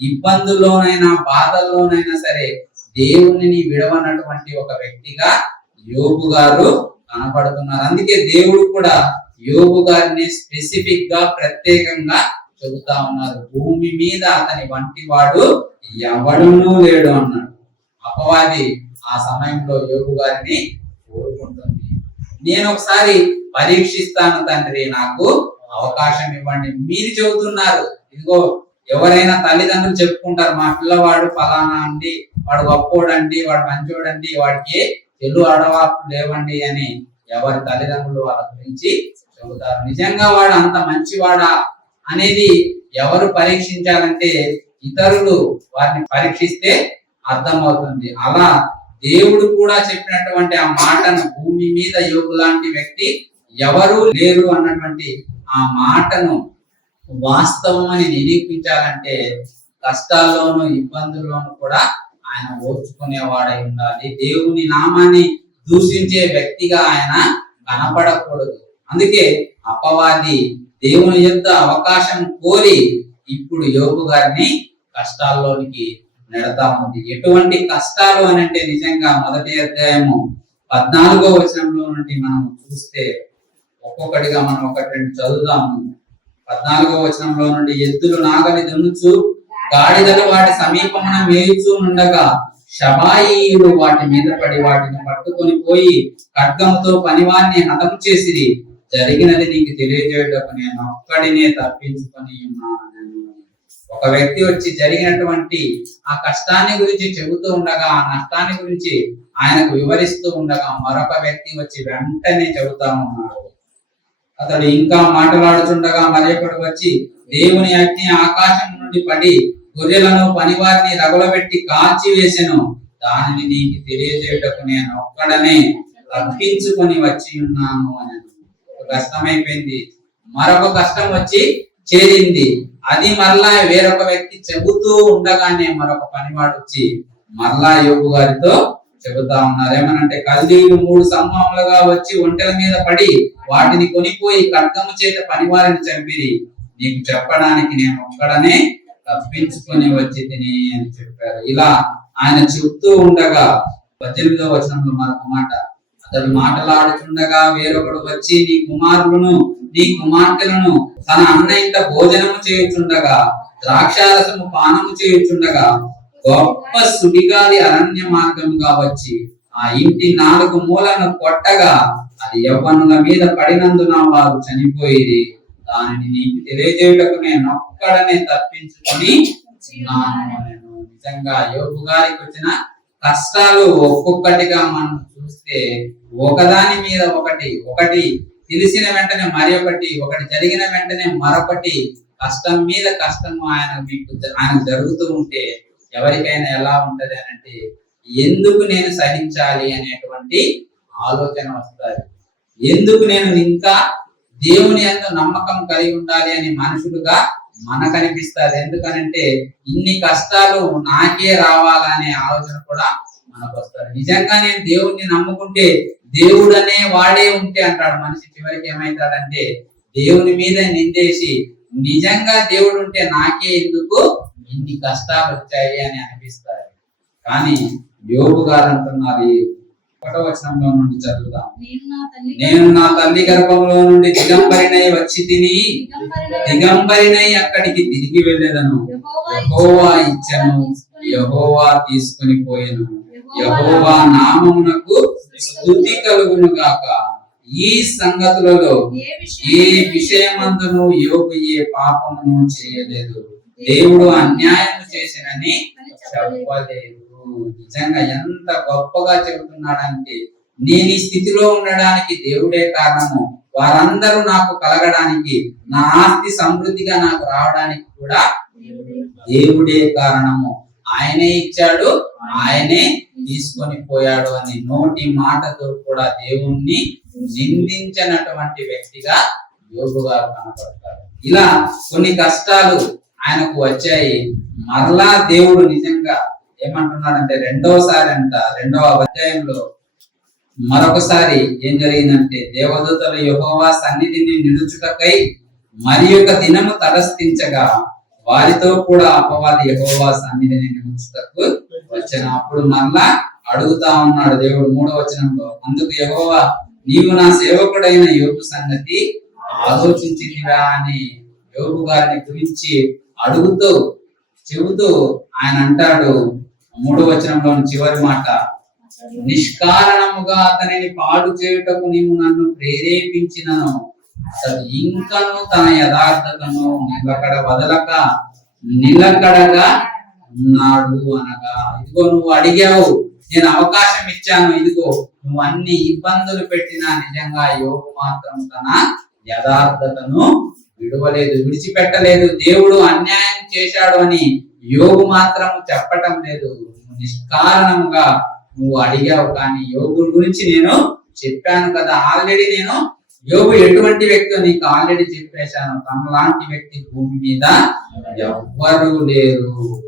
ఇబ్బందుల్లోనైనా, బాధల్లోనైనా సరే దేవునిని విడవనటువంటి ఒక వ్యక్తిగా యోబు గారు కనపడుతున్నారు. అందుకే దేవుడు కూడా యోబు గారిని స్పెసిఫిక్ గా ప్రత్యేకంగా చెబుతా ఉన్నారు. భూమి మీద అతని వంటి వాడు ఎవడునూ లేడు అన్నాడు. అపవాది ఆ సమయంలో యోబు గారిని కోరుకుంటుంది. నేను ఒకసారి పరీక్షిస్తాను తండ్రి, నాకు అవకాశం ఇవ్వండి. మీరు చెబుతున్నారు, ఇదిగో ఎవరైనా తల్లిదండ్రులు చెప్పుకుంటారు, మా పిల్లవాడు ఫలానా అండి, వాడు గొప్పోడండి, వాడు మంచోడండి, వాడికి చెల్లు అడవాట్లు లేవండి అని ఎవరి తల్లిదండ్రులు వాళ్ళ గురించి చెబుతారు. నిజంగా వాడు అంత మంచివాడా అనేది ఎవరు పరీక్షించాలంటే ఇతరులు వారిని పరీక్షిస్తే అర్థమవుతుంది. అలా దేవుడు కూడా చెప్పినటువంటి ఆ మాటను, భూమి మీద యోగు లాంటి వ్యక్తి ఎవరు లేరు అన్నటువంటి ఆ మాటను వాస్తవం అని నిరూపించాలంటే కష్టాల్లోనూ ఇబ్బందుల్లోనూ కూడా ఆయన ఓర్చుకునేవాడై ఉండాలి. దేవుని నామాన్ని దూషించే వ్యక్తిగా ఆయన కనపడకూడదు. అందుకే అపవాది దేవుని యొక్క అవకాశం కోరి ఇప్పుడు యోగు గారిని కష్టాల్లోనికి నెడతా ఉంది. ఎటువంటి కష్టాలు అని అంటే నిజంగా మొదటి అధ్యాయము 14వ వచనంలో నుండి మనం చూస్తే ఒక్కొక్కటిగా మనం ఒకటి రెండు చదువుదాము. 14వ వచనంలో నుండి, ఎద్దులు నాగలి దున్నుచు గాడిదలు వాటి సమీపమున మేయుచూ ఉండగా షబాయిలు వాటి మీద పడి వాటిని పట్టుకొని పోయి ఖడ్గముతో పనివాన్ని హతము చేసిరి. జరిగినది నీకు తెలియజేయటకు నేను ఒక్కడినే తప్పించుకొని ఉన్నాను. ఒక వ్యక్తి వచ్చి జరిగినటువంటి ఆ కష్టాన్ని గురించి చెబుతూ ఉండగా, ఆ నష్టాన్ని గురించి ఆయనకు వివరిస్తూ ఉండగా మరొక వ్యక్తి వచ్చి వెంటనే చెబుతా ఉన్నాడు. అతడు ఇంకా మాట్లాడుతుండగా మరొకడు వచ్చి, దేవుని అగ్ని ఆకాశం నుండి పడి గొర్రెలను పనివారిని రగులబెట్టి కాల్చి వేసెను. దానిని నీకు తెలియజేయటకు నేను ఒక్కడనే తప్పించుకొని వచ్చి ఉన్నాను అని. కష్టమైపోయింది, మరొక కష్టం వచ్చి చేరింది. అది మరలా వేరొక వ్యక్తి చెబుతూ ఉండగానే మరొక పనివాడు వచ్చి మరలా యోగు గారితో చెబుతా ఉన్నారు. ఏమనంటే, కల్దీయులు 3 సమూహములుగా వచ్చి ఒంటెల మీద పడి వాటిని కొనిపోయి ఖడ్గము చేత పనివారిని చంపిరి. నీకు చెప్పడానికి నేను ఒక్కడనే తప్పించుకొని వచ్చి తిని అని చెప్పారు. ఇలా ఆయన చెప్తూ ఉండగా 18వ వచనంలో మరొక మాట, అతడు మాట్లాడుతుండగా వేరొకడు వచ్చి నీ కుమారులను నీ కుమార్తెలను తన అన్న ఇంట భోజనము చేయుచుండగా ద్రాక్షారసము పానము చేయుచుండగా గొప్ప సుడిగాలి అరణ్య మార్గముగా వచ్చి ఆ ఇంటి 4 మూలను కొట్టగా అది యవ్వనుల మీద పడినందున వారు చనిపోయిరి. దానిని నీకు తెలియజేయటకు నేను ఒక్కడనే తప్పించుకొని ఉన్నాను. నిజంగా యోగు గారికి వచ్చిన కష్టాలు ఒక్కొక్కటిగా మనం చూస్తే ఒకదాని మీద ఒకటి తెలిసిన వెంటనే మరి ఒకటి జరిగిన వెంటనే మరొకటి, కష్టం మీద కష్టము ఆయనకు జరుగుతూ ఉంటే ఎవరికైనా ఎలా ఉంటది అని అంటే, ఎందుకు నేను సహించాలి అనేటువంటి ఆలోచన వస్తుంది. ఎందుకు నేను ఇంకా దేవుని యందు నమ్మకం కలిగి ఉండాలి అని మనుషులుగా మనకు అనిపిస్తుంది. ఎందుకనంటే ఇన్ని కష్టాలు నాకే రావాలనే ఆలోచన కూడా మనకు వస్తుంది. నిజంగా నేను దేవుణ్ణి నమ్ముకుంటే, దేవుడు అనే వాడే ఉంటే అంటాడు మనిషి చివరికి ఏమైతాడంటే దేవుని మీద నిందేసి, నిజంగా దేవుడు ఉంటే నాకే ఎందుకు ఇన్ని కష్టాలు వచ్చాయి అని అనిపిస్తారు. కానీ యోగు గారు అంటున్నారు, 1వ వచనంలో నుండి చదువుదాం. నేను నా తల్లి గర్భంలో నుండి దిగంబరినై వచ్చి తిని దిగంబరినై అక్కడికి తిరిగి వెళ్ళేదను. యెహోవా ఇచ్చెను, యెహోవా తీసుకుని పోయెను. యెహోవా నామమునకు స్తుతి కలుగును గాక. ఈ సంగతులలో ఏ విషయమందును యోగు ఏ పాపమును చేయలేదు, దేవుడు అన్యాయం చేసినని చెప్పలేదు. నిజంగా ఎంత గొప్పగా చెబుతున్నాడంటే, నేను ఈ స్థితిలో ఉండడానికి దేవుడే కారణము, వారందరూ నాకు కలగడానికి, నా ఆస్తి సమృద్ధిగా నాకు రావడానికి కూడా దేవుడే కారణము. ఆయనే ఇచ్చాడు, ఆయనే తీసుకొని పోయాడు అని నోటి మాటతో కూడా దేవుణ్ణి నిందించినటువంటి వ్యక్తిగా యోగు గారు కనపడతారు. ఇలా కొన్ని కష్టాలు ఆయనకు వచ్చాయి. మరలా దేవుడు నిజంగా ఏమంటున్నాడంటే, 2వ అధ్యాయంలో మరొకసారి ఏం జరిగిందంటే, దేవదూతలు యెహోవా సన్నిధిని నిలుచుటకై మరి ఒక దినము తటస్థించగా వారితో కూడా అపవాది యెహోవా సన్నిధిని నిలుచుటకు వచ్చిన. అప్పుడు మరలా అడుగుతా ఉన్నాడు దేవుడు 3వ వచనంలో, అందుకు యెహోవా, నీవు నా సేవకుడైన యోగు సంగతి ఆలోచించితివా అని యోగు గారిని గురించి చెబుతూ ఆయన అంటాడు. 3వ వచనంలోని చివరి మాట, నిష్కారణముగా అతనిని పాడు చేయుటకు నీవు నన్ను ప్రేరేపించినను అతడు ఇంకను తన యథార్థతను వదలక నిలకడగా ఉన్నాడు అనగా, ఇదిగో నువ్వు అడిగావు, నేను అవకాశం ఇచ్చాను, ఇదిగో నువ్వు అన్ని ఇబ్బందులు పెట్టినా నిజంగా యోగు మాత్రం తన యథార్థతను విడిచిపెట్టలేదు. దేవుడు అన్యాయం చేశాడు అని యోగు మాత్రం చెప్పటం లేదు. నిష్కారణంగా నువ్వు అడిగావు, కానీ యోగు గురించి నేను చెప్పాను కదా, ఆల్రెడీ నేను యోగు ఎటువంటి వ్యక్తి నీకు ఆల్రెడీ చెప్పేశాను. తనలాంటి వ్యక్తి భూమి మీద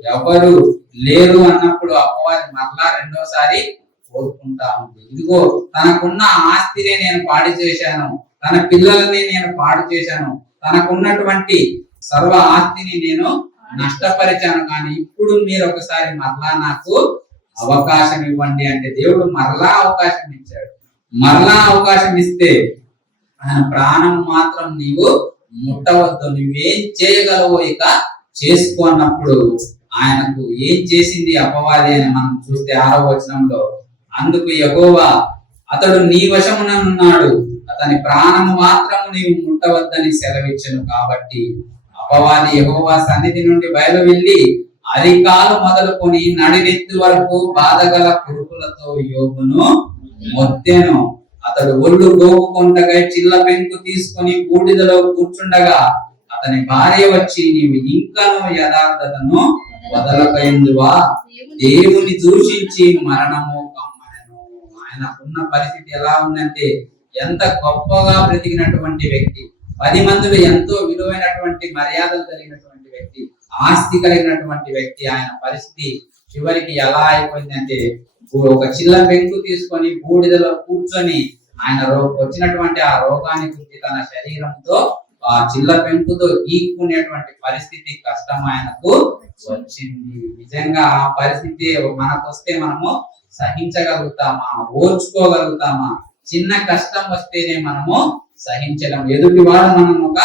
ఎవరు లేరు అన్నప్పుడు అపవాది మరలా రెండోసారి కోరుకుంటా ఉంది. ఇదిగో తనకున్న ఆస్తిని నేను పాడు చేశాను, తన పిల్లలని నేను పాడు చేశాను, తనకున్నటువంటి సర్వ ఆస్తిని నేను నష్టపరిచాను, కానీ ఇప్పుడు మీరు ఒకసారి మరలా నాకు అవకాశం ఇవ్వండి అంటే దేవుడు మరలా అవకాశం ఇచ్చాడు. మరలా అవకాశం ఇస్తే ఆయన ప్రాణం మాత్రం నీవు ముట్టవద్దు, నువ్వేం చేయగలవో ఇక చేసుకో అన్నప్పుడు ఆయనకు ఏం చేసింది అపవాది అని మనం చూస్తే 6వ వచనంలో, అందుకు యెహోవా అతడు నీ వశముననున్నాడు, అతని ప్రాణము మాత్రము నీవు ముట్టవద్దని సెలవిచ్చెను. కాబట్టి అపవాది యెహోవా సన్నిధి నుండి బయలు వెళ్లి అరికాలు మొదలుకొని నడినెత్తి వరకు బాధగల కురుపులతో యోగును మొత్తెను. అతడు ఒళ్ళు గోపుకొంటకై చిల్ల పెంకు తీసుకొని బూడిదలో కూర్చుండగా అతని భార్య వచ్చి, నీవు ఇంకను యథార్థతను వదలకయిందువా, దేవుని దూషించి మరణము కమ్మనెను. ఆయనకున్న పరిస్థితి ఎలా ఉందంటే, ఎంత గొప్పగా బ్రతికినటువంటి వ్యక్తి, 10 మందిలో ఎంతో విలువైనటువంటి మర్యాదలు కలిగినటువంటి వ్యక్తి, ఆస్తి కలిగినటువంటి వ్యక్తి, ఆయన పరిస్థితి చివరికి ఎలా అయిపోయిందంటే, ఒక చిల్ల పెంకు తీసుకొని బూడిదలో కూర్చొని ఆయన వచ్చినటువంటి ఆ రోగాన్ని గురించి తన శరీరంతో ఆ చిల్ల పెంకుతో గీక్కునేటువంటి పరిస్థితి, కష్టం ఆయనకు వచ్చింది. నిజంగా ఆ పరిస్థితి మనకు వస్తే మనము సహించగలుగుతామా, ఓర్చుకోగలుగుతామా? చిన్న కష్టం వస్తేనే మనము సహించలేము. ఎదుటి వాడు మనం ఒక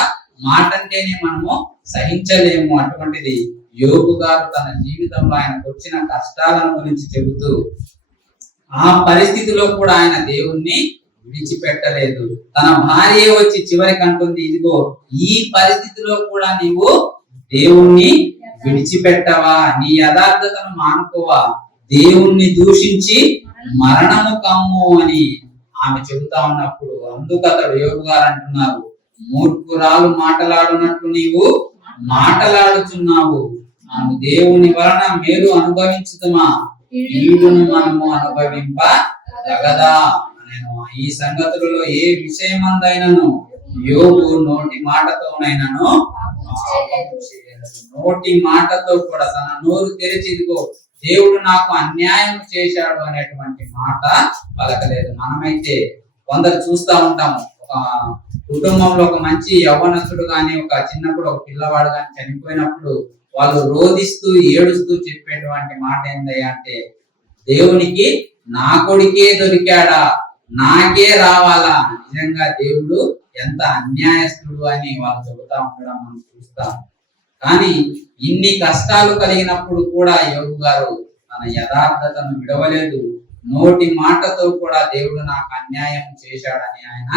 మాట అంటేనే మనము సహించలేము. అటువంటిది యోగు గారు తన జీవితంలో ఆయనకు వచ్చిన కష్టాలను గురించి చెబుతూ ఆ పరిస్థితిలో కూడా ఆయన దేవుణ్ణి విడిచిపెట్టలేదు. తన భార్య వచ్చి చివరికి అంటుంది, ఇదిగో ఈ పరిస్థితిలో కూడా నీవు దేవుణ్ణి విడిచిపెట్టవా, నీ యథార్థతను మానుకోవా, దేవుణ్ణి దూషించి మరణము కమ్ము అని ఆమె చెబుతా ఉన్నప్పుడు, అందుకు అతడు యోగు గారు అంటున్నారు, మూర్ఖురాలు మాటలాడునట్లు నీవు మాటలాడుచున్నావు, మనము దేవుని వలన మేలు అనుభవించుతుమా, కీడును మనము అనుభవింప తగదా. నేను ఈ సంగతులలో ఏ విషయమందైనను యోగు నోటి మాటతోనైనను నోటి మాటతో కూడా తన నోరు తెరిచి, ఇదిగో దేవుడు నాకు అన్యాయం చేశాడు అనేటువంటి మాట పలకలేదు. మనమైతే కొందరు చూస్తా ఉంటాము, ఒక కుటుంబంలో ఒక మంచి యవ్వనస్తుడు గాని, ఒక చిన్నప్పుడు ఒక పిల్లవాడు గాని చనిపోయినప్పుడు వాళ్ళు రోధిస్తూ ఏడుస్తూ చెప్పేటువంటి మాట ఏందయ్యా అంటే, దేవునికి నా కొడుకే దొరికాడా, నాకే రావాలా. నిజంగా దేవుడు ఎంత అన్యాయస్తుడు అని వాళ్ళు చెబుతా ఉండడం మనం చూస్తాం. కానీ ఇన్ని కష్టాలు కలిగినప్పుడు కూడా యోగు గారు తన యథార్థతను విడవలేదు. నోటి మాటతో కూడా దేవుడు నాకు అన్యాయం చేశాడని ఆయన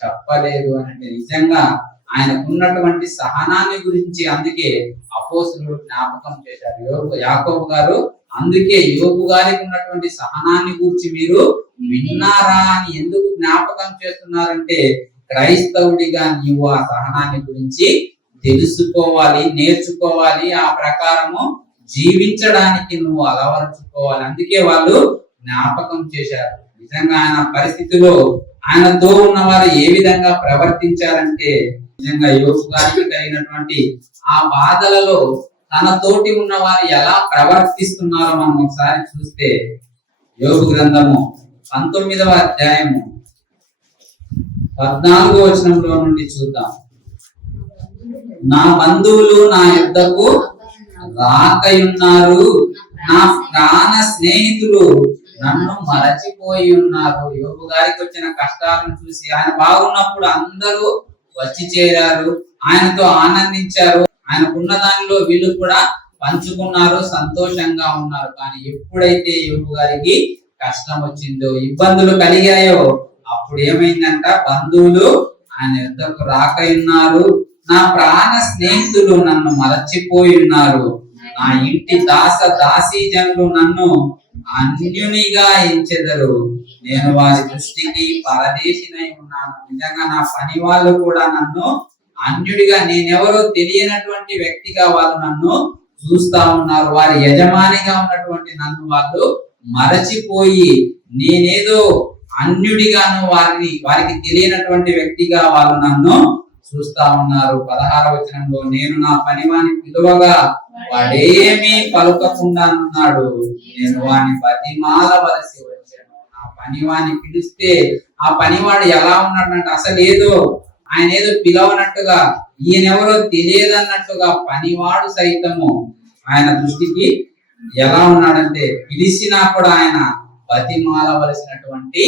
చెప్పలేదు. అంటే నిజంగా ఆయనకున్నటువంటి సహనాన్ని గురించి అందుకే అపోస్తలుడు జ్ఞాపకం చేశారు. యాకోబు గారు అందుకే యోగు గారికి ఉన్నటువంటి సహనాన్ని గురించి మీరు విన్నారా అని ఎందుకు జ్ఞాపకం చేస్తున్నారంటే, క్రైస్తవుడిగా నీవు ఆ సహనాన్ని గురించి తెలుసుకోవాలి, నేర్చుకోవాలి, ఆ ప్రకారము జీవించడానికి నువ్వు అలవరుచుకోవాలి. అందుకే వాళ్ళు జ్ఞాపకం చేశారు. నిజంగా ఆయన పరిస్థితిలో ఆయనతో ఉన్న వారు ఏ విధంగా ప్రవర్తించారంటే, నిజంగా యోగు గారికి కలిగినటువంటి ఆ బాధలలో తనతోటి ఉన్న వారు ఎలా ప్రవర్తిస్తున్నారో మనం ఒకసారి చూస్తే, యోగు గ్రంథము 19వ అధ్యాయము 14వ వచనంలో నుండి చూద్దాం. నా బంధువులు నా యుద్ధకు రాకయున్నారు, నా ప్రాణ స్నేహితులు నన్ను మరచిపోయి ఉన్నారు. యోగు గారికి వచ్చిన కష్టాలను చూసి ఆయన బాగున్నప్పుడు అందరూ వచ్చి చేరారు, ఆయనతో ఆనందించారు, ఆయనకున్న దానిలో వీళ్ళు కూడా పంచుకున్నారు, సంతోషంగా ఉన్నారు. కానీ ఎప్పుడైతే యోగు గారికి కష్టం వచ్చిందో, ఇబ్బందులు కలిగాయో, అప్పుడు ఏమైందంట, బంధువులు ఆయన యుద్ధకు రాక ఉన్నారు, నా ప్రాణ స్నేహితులు నన్ను మరచిపోయి ఉన్నారు, నా ఇంటి దాసీ జనులు నన్ను అన్యునిగా ఎంచెదరు, నేను వారి దృష్టికి పరదేశినై ఉన్నాను. నిజంగా నా పని వాళ్ళు కూడా నన్ను అన్యుడిగా, నేనెవరో తెలియనటువంటి వ్యక్తిగా వాళ్ళు నన్ను చూస్తా ఉన్నారు. వారి యజమానిగా ఉన్నటువంటి నన్ను వాళ్ళు మరచిపోయి, నేనేదో అన్యుడిగాను వారికి తెలియనటువంటి వ్యక్తిగా వాళ్ళు నన్ను చూస్తా ఉన్నారు. 16వ వచనంలో, నేను నా పనివాని పిలువగా వాడేమీ పలుకకుండా ఉన్నాడు, నేను వాని బతిమాలవలసి వచ్చాను. నా పనివాని పిలిస్తే ఆ పనివాడు ఎలా ఉన్నాడంటే, అసలు ఆయన ఏదో పిలవనట్టుగా, ఈయనెవరో తెలియదన్నట్టుగా పనివాడు సైతము ఆయన దృష్టికి ఎలా ఉన్నాడంటే, పిలిచినా కూడా ఆయన బతిమాలవలసినటువంటి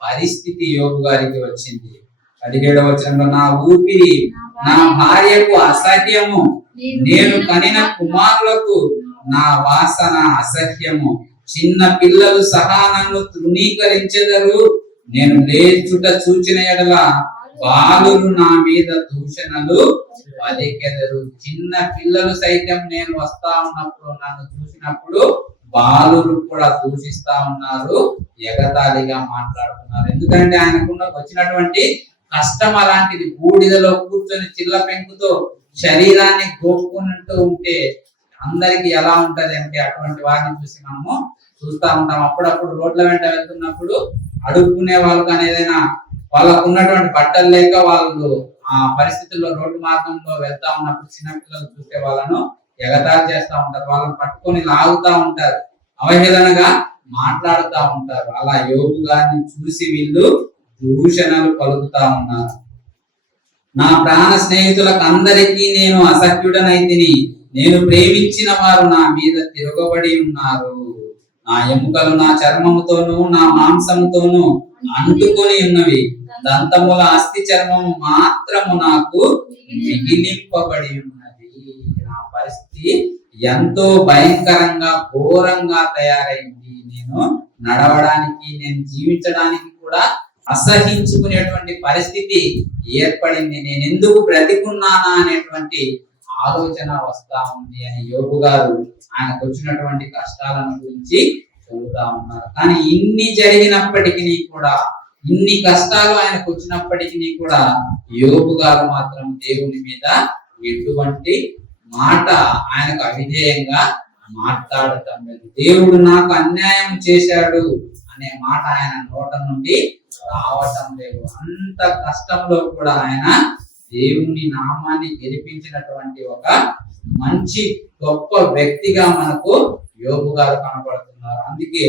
పరిస్థితి యోబు గారికి వచ్చింది. 17వ వచనంలో, నా ఊపిరి నా భార్యకు అసహ్యము, నేను కనిన కుమారులకు నా వాసన అసహ్యము, చిన్న పిల్లలు సహా నన్ను తృణీకరించెదరు, నేను లేచుట చూచిన ఎడల బాలురు నా మీద దూషణలు పలికెదరు. చిన్న పిల్లలు సైతం నేను వస్తా ఉన్నప్పుడు, నన్ను చూసినప్పుడు బాలురు కూడా దూషిస్తా ఉన్నారు, ఎగతాళిగా మాట్లాడుతున్నారు. ఎందుకంటే ఆయనకున్న వచ్చినటువంటి కష్టం అలాంటిది. బూడిదలో కూర్చొని చిల్ల పెంకుతో శరీరాన్ని గోపుకున్నట్టు ఉంటే అందరికి ఎలా ఉంటది అంటే, అటువంటి వారిని చూసి మనము చూస్తా ఉంటాం. అప్పుడప్పుడు రోడ్ల వెంట వెళ్తున్నప్పుడు అడుక్కునే వాళ్ళకి ఏదైనా వాళ్ళకు ఉన్నటువంటి బట్టలు లేక వాళ్ళు ఆ పరిస్థితుల్లో రోడ్డు మార్గంలో వెళ్తా ఉన్నప్పుడు చిన్నపిల్లలు చూస్తే వాళ్ళను ఎగతాళి చేస్తా ఉంటారు, వాళ్ళని పట్టుకొని లాగుతా ఉంటారు, అవహేళనగా మాట్లాడుతూ ఉంటారు. అలా యోబు గారిని చూసి వీళ్ళు దూషణలు పలుకుతా ఉన్నారు. నా ప్రాణ స్నేహితులకు అందరికీ నేను అసహ్యుడనైతిని, నేను ప్రేమించిన వారు నా మీద తిరగబడి ఉన్నారు, నా ఎముకలు నా చర్మముతోను నా మాంసముతోను అంటుకొని ఉన్నవి, దంతముల అస్థి చర్మము మాత్రము నాకు మిగిలింపబడి ఉన్నది. నా పరిస్థితి ఎంతో భయంకరంగా ఘోరంగా తయారైంది. నేను నడవడానికి, నేను జీవించడానికి కూడా అసహించుకునేటువంటి పరిస్థితి ఏర్పడింది. నేను ఎందుకు బ్రతికున్నానా అనేటువంటి ఆలోచన వస్తా ఉంది అని యోబు గారు ఆయనకు వచ్చినటువంటి కష్టాలను గురించి చెబుతా ఉన్నారు. కానీ ఇన్ని జరిగినప్పటికీ కూడా, ఇన్ని కష్టాలు ఆయనకు వచ్చినప్పటికీ కూడా యోబు గారు మాత్రం దేవుని మీద ఎటువంటి మాట ఆయనకు అవిధేయంగా మాట్లాడటం లేదు. దేవుడు నాకు అన్యాయం చేశాడు అనే మాట ఆయన నోట నుండి రావటం లేదు. అంత కష్టంలో కూడా ఆయన దేవుని నామాన్ని గెలిపించినటువంటి ఒక మంచి గొప్ప వ్యక్తిగా మనకు యోబు గారు కనపడుతున్నారు. అందుకే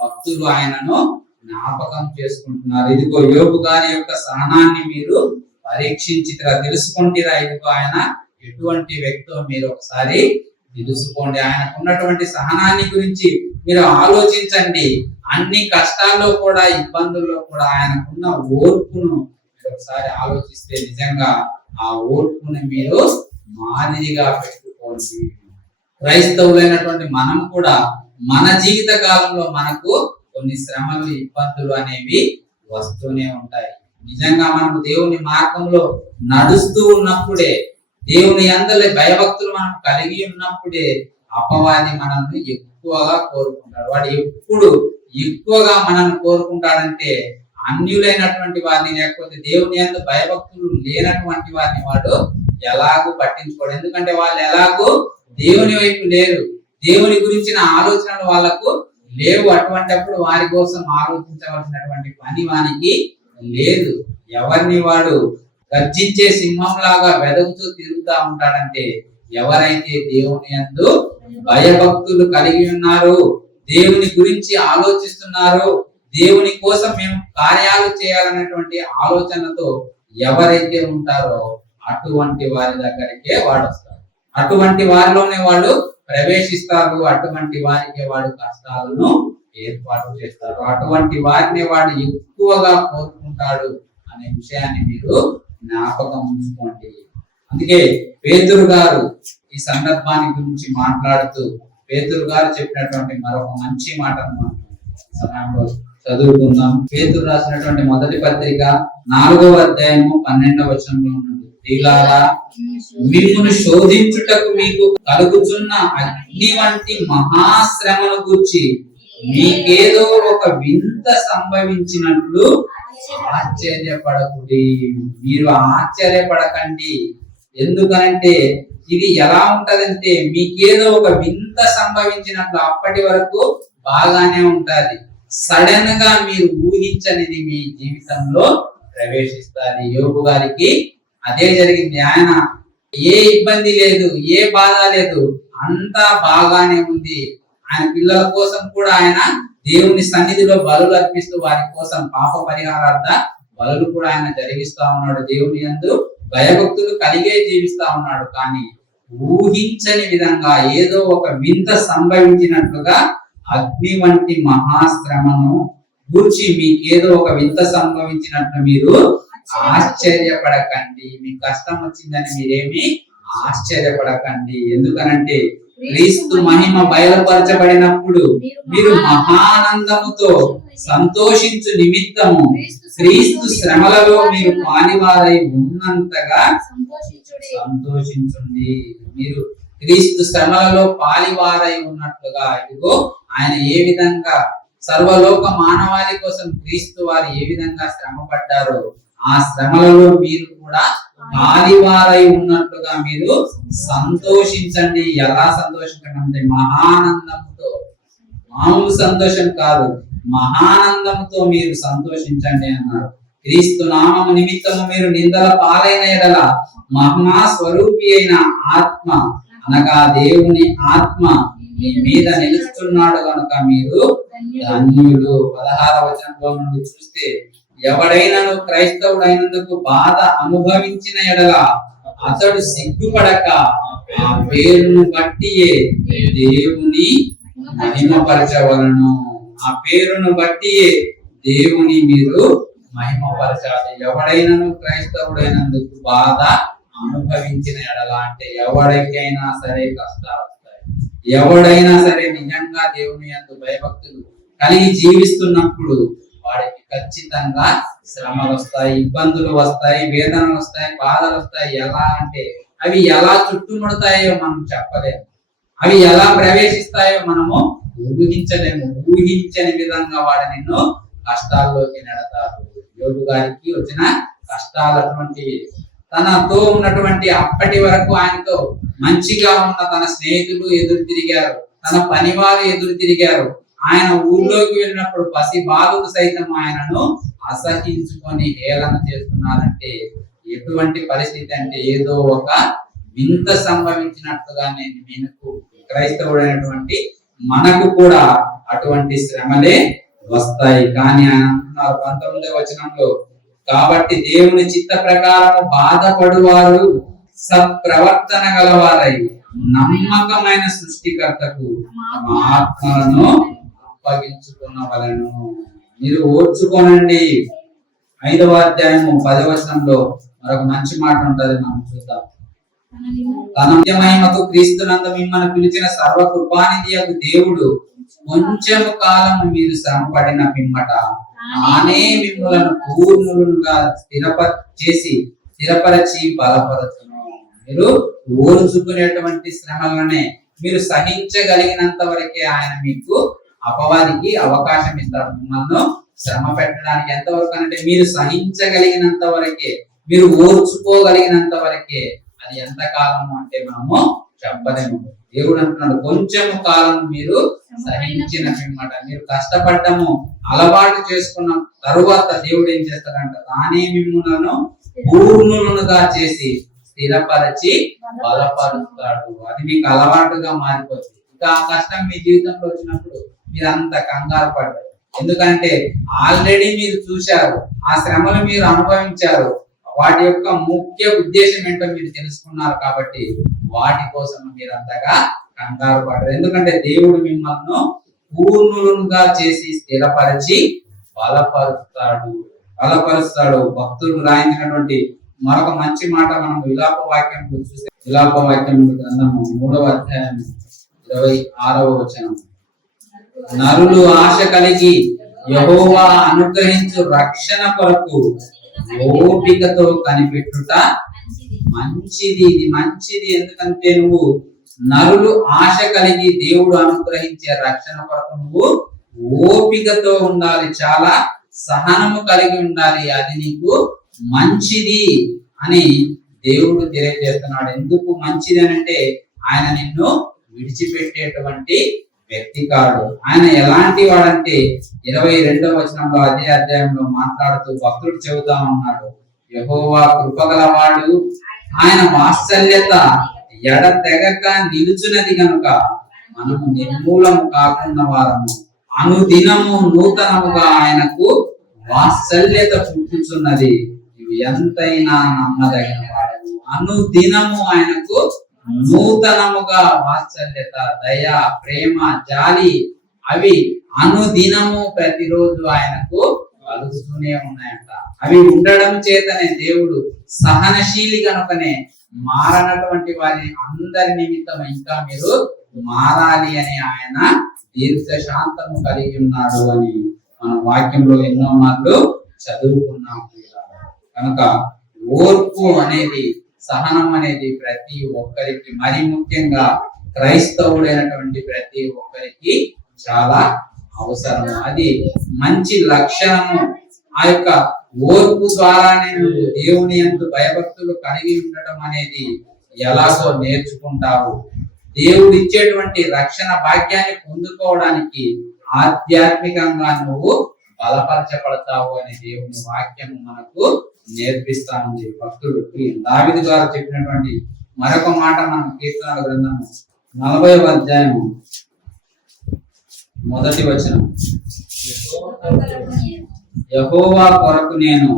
భక్తులు ఆయనను జ్ఞాపకం చేసుకుంటున్నారు. ఇదిగో యోబు గారి యొక్క సహనాన్ని మీరు పరీక్షించిరా, తెలుసుకుంటారా, ఇదిగో ఆయన ఎటువంటి వ్యక్తో మీరు ఒకసారి తెలుసుకోండి. ఆయనకు ఉన్నటువంటి సహనాన్ని గురించి మీరు ఆలోచించండి. అన్ని కష్టాల్లో కూడా, ఇబ్బందుల్లో కూడా ఆయనకున్న ఓర్పును మీరు ఒకసారి ఆలోచిస్తే నిజంగా ఆ ఓర్పుని మీరు మాదిరిగా పెట్టుకోండి. క్రైస్తవులైనటువంటి మనం కూడా మన జీవిత కాలంలో మనకు కొన్ని శ్రమలు, ఇబ్బందులు అనేవి వస్తూనే ఉంటాయి. నిజంగా మనం దేవుని మార్గంలో నడుస్తూ ఉన్నప్పుడే, దేవుని యందలి భయభక్తులు మనం కలిగి ఉన్నప్పుడే అపవాది మనల్ని ఎక్కువగా కోరుకుంటాడు. వాడు ఎప్పుడు ఎక్కువగా మనల్ని కోరుకుంటాడంటే, అన్యులైనటువంటి వారిని, లేకపోతే దేవుని యందు భయభక్తులు లేనటువంటి వారిని వాడు ఎలాగూ పట్టించుకోడు. ఎందుకంటే వాళ్ళు ఎలాగూ దేవుని వైపు లేరు, దేవుని గురించిన ఆలోచనలు వాళ్ళకు లేవు. అటువంటిప్పుడు వారి కోసం ఆలోచించవలసినటువంటి పని వానికి లేదు. ఎవరిని వాడు గర్జించే సింహంలాగా వెదకుతూ తిరుగుతా ఉంటాడంటే, ఎవరైతే దేవుని యందు భయభక్తులు కలిగి ఉన్నారో, దేవుని గురించి ఆలోచిస్తున్నారో, దేవుని కోసం మేము కార్యాలు చేయాలనేటువంటి ఆలోచనతో ఎవరైతే ఉంటారో అటువంటి వారి దగ్గరికే వాడు వస్తాడు. అటువంటి వారిలోనే వాడు ప్రవేశిస్తారు. అటువంటి వారికి వాడు కష్టాలను ఏర్పాటు చేస్తారు. అటువంటి వారిని వాడు ఎక్కువగా కోరుకుంటాడు అనే విషయాన్ని మీరు జ్ఞాపకం ఉంచుకోండి. అందుకే పేతురు గారు ఈ సందర్భాన్ని గురించి మాట్లాడుతూ పేతురు గారు చెప్పినటువంటి మరొక మంచి మాటను సమయంలో చదువుకుందాం. పేతురు రాసినటువంటి మొదటి పత్రిక 4వ అధ్యాయము 12వ వచనంలో ఉన్నది. ప్రియులారా, మిమ్మును శోధించుటకు మీకు కలుగుచున్న అగ్ని వంటి మహాశ్రమను గూర్చి మీకేదో ఒక వింత సంభవించినట్లు ఆశ్చర్యపడకుడి. మీరు ఆశ్చర్యపడకండి. ఎందుకనంటే ఇది ఎలా ఉంటదంటే మీకేదో ఒక వింత సంభవించినట్లు అప్పటి వరకు బాగానే ఉంటది. సడన్ గా మీరు ఊహించనిది మీ జీవితంలో ప్రవేశిస్తుంది. యోగు గారికి అదే జరిగింది. ఆయన ఏ ఇబ్బంది లేదు, ఏ బాధ లేదు, అంతా బాగానే ఉంది. ఆయన పిల్లల కోసం కూడా ఆయన దేవుని సన్నిధిలో బలులు అర్పిస్తూ వారి కోసం పాప పరిహారార్థ బలులు కూడా ఆయన జరిగిస్తా ఉన్నాడు. దేవుని యందు భయభక్తులు కలిగే జీవిస్తా ఉన్నాడు. కానీ ఊహించని విధంగా ఏదో ఒక వింత సంభవించినట్లుగా అగ్ని వంటి మహాశ్రమను గూర్చి మీకేదో ఒక వింత సంభవించినట్లు మీరు ఆశ్చర్యపడకండి. మీకు కష్టం వచ్చిందని మీరేమి ఆశ్చర్యపడకండి. ఎందుకనంటే క్రీస్తు మహిమ బయలుపరచబడినప్పుడు మీరు మహానందముతో సంతోషించు నిమిత్తము క్రీస్తు శ్రమలలో మీరు పాలివారై ఉన్నంతగా సంతోషించండి. మీరు క్రీస్తు శ్రమలలో పాలివారై ఉన్నట్లుగా ఇదిగో ఆయన ఏ విధంగా సర్వలోక మానవాళి కోసం క్రీస్తు వారు ఏ విధంగా శ్రమ పడ్డారో ఆ శ్రమలలో మీరు కూడా పాలివారై ఉన్నట్లుగా మీరు సంతోషించండి. ఎలా సంతోషించండి? మహానందంతో. మామూలు సంతోషం కాదు, మహానందంతో మీరు సంతోషించండి అన్నారు. క్రీస్తు నామము నిమిత్తము మీరు నిందల పాలైన ఎడల మహా స్వరూపి అయిన ఆత్మ అనగా దేవుని ఆత్మ మీ మీద నిలుస్తున్నాడు కనుక మీరు ధన్యుడు. 16వ వచనంలో నుండి చూస్తే ఎవడైనాను క్రైస్తవుడైనందుకు బాధ అనుభవించిన ఎడల అతడు సిగ్గుపడక ఆ పేరును బట్టియే దేవుని మహిమపరచవలను. ఆ పేరును బట్టియే దేవుని మీరు మహిమపరచాలి. ఎవడైనాను క్రైస్తవుడైనందుకు బాధ అనుభవించిన ఎడల అంటే ఎవరికైనా సరే కష్టాలు వస్తాయి. ఎవడైనా సరే నిజంగా దేవుని యందు భయభక్తులు కలిగి జీవిస్తున్నప్పుడు వాడికి ఖచ్చితంగా శ్రమలు వస్తాయి, ఇబ్బందులు వస్తాయి, వేదనలు వస్తాయి, బాధలు వస్తాయి. ఎలా అంటే అవి ఎలా చుట్టుముడతాయో మనం చెప్పలేము. అవి ఎలా ప్రవేశిస్తాయో మనము ఊహించలేము. ఊహించని విధంగా వాడు నిన్ను కష్టాల్లోకి నెడతారు. యోగు గారికి వచ్చిన కష్టాలు అటువంటివి. తనతో ఉన్నటువంటి అప్పటి వరకు ఆయనతో మంచిగా ఉన్న తన స్నేహితులు ఎదురు తిరిగారు, తన పనివారు ఎదురు తిరిగారు. ఆయన ఊళ్ళోకి వెళ్ళినప్పుడు పసి బాలుడు సైతం ఆయనను అసహించుకొని హేళన చేస్తున్నారంటే ఎటువంటి పరిస్థితి అంటే ఏదో ఒక వింత సంభవించినట్టుగా మీకు క్రైస్తవుడైనటువంటి మనకు కూడా అటువంటి శ్రమలే వస్తాయి. కానీ ఆయన అంటున్నారు 19వ వచనంలో, కాబట్టి దేవుని చిత్త ప్రకారం బాధపడువారు సత్ప్రవర్తన గలవారై నమ్మకమైన సృష్టికర్తకు ఆత్మలను అప్పగించుకున్న వలెను. మీరు ఓర్చుకోనండి. 5వ అధ్యాయము 10వ వచనంలో మరొక మంచి మాట ఉంటది, మనం చూద్దాం. తన మహిమకు క్రీస్తునందు మిమ్మల్ని పిలిచిన సర్వకృపానిధి దేవుడు కొంచెము కాలము మీరు శ్రమపడిన పిమ్మట తానే మిమ్మలను పూర్ణులుగా స్థిరపరచి బలపరచును. మీరు ఓర్చుకునేటువంటి శ్రమలనే మీరు సహించగలిగినంత వరకే ఆయన మీకు అపవాదికి అవకాశం ఇస్తాడు. మిమ్మల్ని శ్రమ పెట్టడానికి ఎంతవరకు అంటే మీరు సహించగలిగినంత వరకే, మీరు ఓర్చుకోగలిగినంత వరకే. అది ఎంత కాలము అంటే మనము చెప్పలేము. దేవుడు అంటున్నాడు కొంచెం కాలం మీరు సహించిన పిమ్మట, మీరు కష్టపడ్డము అలవాటు చేసుకున్న తరువాత దేవుడు ఏం చేస్తాడంట, తానే మిమ్ములను పూర్ణులుగా చేసి స్థిరపరచి బలపరుస్తాడు. అది మీకు అలవాటుగా మారిపోతుంది. ఇంకా ఆ కష్టం మీ జీవితంలో వచ్చినప్పుడు మీరు అంత కంగారు పడ్డారు. ఎందుకంటే ఆల్రెడీ మీరు చూశారు, ఆ శ్రమలు మీరు అనుభవించారు, వాటి యొక్క ముఖ్య ఉద్దేశం ఏంటో మీరు తెలుసుకున్నారు. కాబట్టి వాటి కోసం మీరు అంతగా కంగారు పడరు. ఎందుకంటే దేవుడు మిమ్మల్ని పూర్ణులుగా చేసి స్థిరపరిచి బలపరుస్తాడు. భక్తులు రాయించినటువంటి మరొక మంచి మాట మనం విలాప వాక్యం చూస్తే, విలాప వాక్యం గ్రంథము 3వ అధ్యాయం 26వ వచనం. నరులు ఆశ కలిగి యెహోవా అనుగ్రహించు రక్షణ కొరకు ఓపికతో కనిపెట్టుట మంచిది. ఇది మంచిది, ఎందుకంటే నువ్వు నరులు ఆశ కలిగి దేవుడు అనుగ్రహించే రక్షణ కొరకు నువ్వు ఓపికతో ఉండాలి, చాలా సహనము కలిగి ఉండాలి. అది నీకు మంచిది అని దేవుడు తెలియజేస్తున్నాడు. ఎందుకు మంచిది అని అంటే ఆయన నిన్ను విడిచిపెట్టేటువంటి వ్యక్తి కాడు. ఆయన ఎలాంటి వాడంటే 22వ వచనంలో అదే అధ్యాయంలో మాట్లాడుతూ భక్తుడు చెబుతా ఉన్నాడు, యెహోవా కృపగలవాడు, ఆయన వాత్సల్యత ఎడతెగక నిలుచున్నది గనుక మనము నిర్మూలము కాకుండా వారము. అనుదినము నూతనముగా ఆయనకు వాత్సల్యత పుట్టుచున్నది. ఇవి ఎంతైనా నమ్మదగిన వాడము. అనుదినము ఆయనకు నూతనముగా వాత్సల్యత, దయ, ప్రేమ, జాలి అవి అనుదినము ప్రతిరోజు ఆయనకు కలుస్తూనే ఉన్నాయంట. అవి ఉండడం చేతనే దేవుడు సహనశీలి కనుకనే మారనటువంటి వారి అందరి నిమిత్తం ఇంకా మీరు మారాలి అని ఆయన దీర్ఘశాంతము కలిగి ఉన్నాడు అని మన వాక్యంలో ఎన్నో మార్లు చదువుకున్నాం. కనుక ఓర్పు అనేది, సహనం అనేది ప్రతి ఒక్కరికి, మరి ముఖ్యంగా క్రైస్తవుడైనటువంటి ప్రతి ఒక్కరికి చాలా అవసరం. అది మంచి లక్షణము. ఆ యొక్క ఓర్పు ద్వారానే నువ్వు దేవుని యందు భయభక్తులు కలిగి ఉండటం అనేది ఎలాగో నేర్చుకుంటావు. దేవుడు ఇచ్చేటువంటి రక్షణ భాగ్యాన్ని పొందుకోవడానికి ఆధ్యాత్మికంగా నువ్వు బలపరచబడతావు అని దేవుని వాక్యం మనకు నేర్పిస్తా ఉంది. భక్తుడు దావీదు గారు చెప్పినటువంటి మరొక మాట మనం కీర్తనల గ్రంథము 40వ అధ్యాయము 1వ వచనం, యెహోవా కొరకు నేను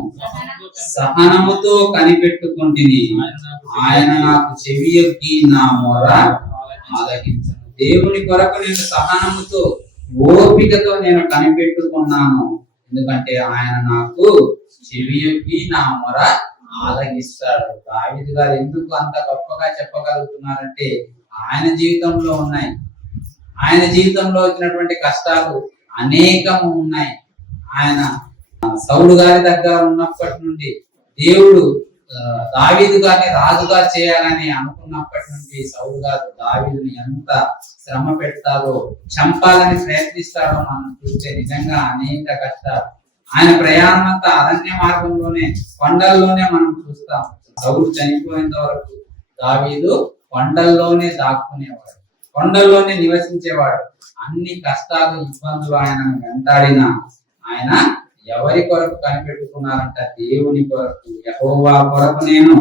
సహనముతో కనిపెట్టుకుంటుని, ఆయన నాకు చెవియొగ్గి నా మొర ఆలకించును. దేవుని కొరకు నేను సహనముతో ఓపికతో నేను కనిపెట్టుకున్నాను, ఎందుకంటే ఆయన నాకు చెవియొగ్గి నా మొర ఆలకిస్తాడు. దావీదు గారు ఎందుకు అంత గొప్పగా చెప్పగలుగుతున్నారంటే ఆయన జీవితంలో ఉన్నాయి. ఆయన జీవితంలో వచ్చినటువంటి కష్టాలు అనేకము ఉన్నాయి. ఆయన సౌలు గారి దగ్గర ఉన్నప్పటి నుండి దేవుడు దావీదు గారిని రాజుగా చేయాలని అనుకున్నప్పటి నుండి సౌలు గారు దావీదుని ఎంత శ్రమ పెడతారో, చంపాలని ప్రయత్నిస్తాడో మనం చూస్తే నిజంగా అనేక కష్టాలు. ఆయన ప్రయాణం అంతా అరణ్య మార్గంలోనే, కొండల్లోనే మనం చూస్తాం. సౌలు చనిపోయేంత వరకు దావీదు కొండల్లోనే దాక్కునేవాడు, కొండల్లోనే నివసించేవాడు. అన్ని కష్టాలు, ఇబ్బందులు ఆయన వెంటాడినా ఆయన ఎవరి కొరకు కనిపెట్టుకున్నారంట? దేవుని కొరకు. యెహోవా కొరకు నేను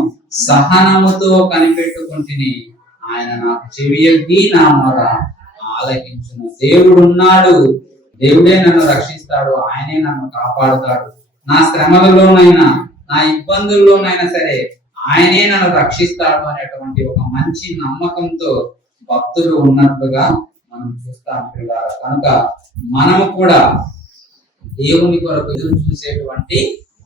సహనముతో కనిపెట్టుకుంటుని, ఆయన నాకు చెవియొగ్గి నా మొర ఆలకించును. దేవుడు ఉన్నాడు, దేవుడే నన్ను రక్షిస్తాడు, ఆయనే నన్ను కాపాడుతాడు. నా శ్రమలలోనైనా, నా ఇబ్బందుల్లోనైనా సరే ఆయనే నన్ను రక్షిస్తాడు అనేటువంటి ఒక మంచి నమ్మకంతో భక్తులు ఉన్నట్లుగా మనం చూస్తాం పిల్లలు. కనుక మనము కూడా దేవుని కొరకు ఎదురు చూసేటువంటి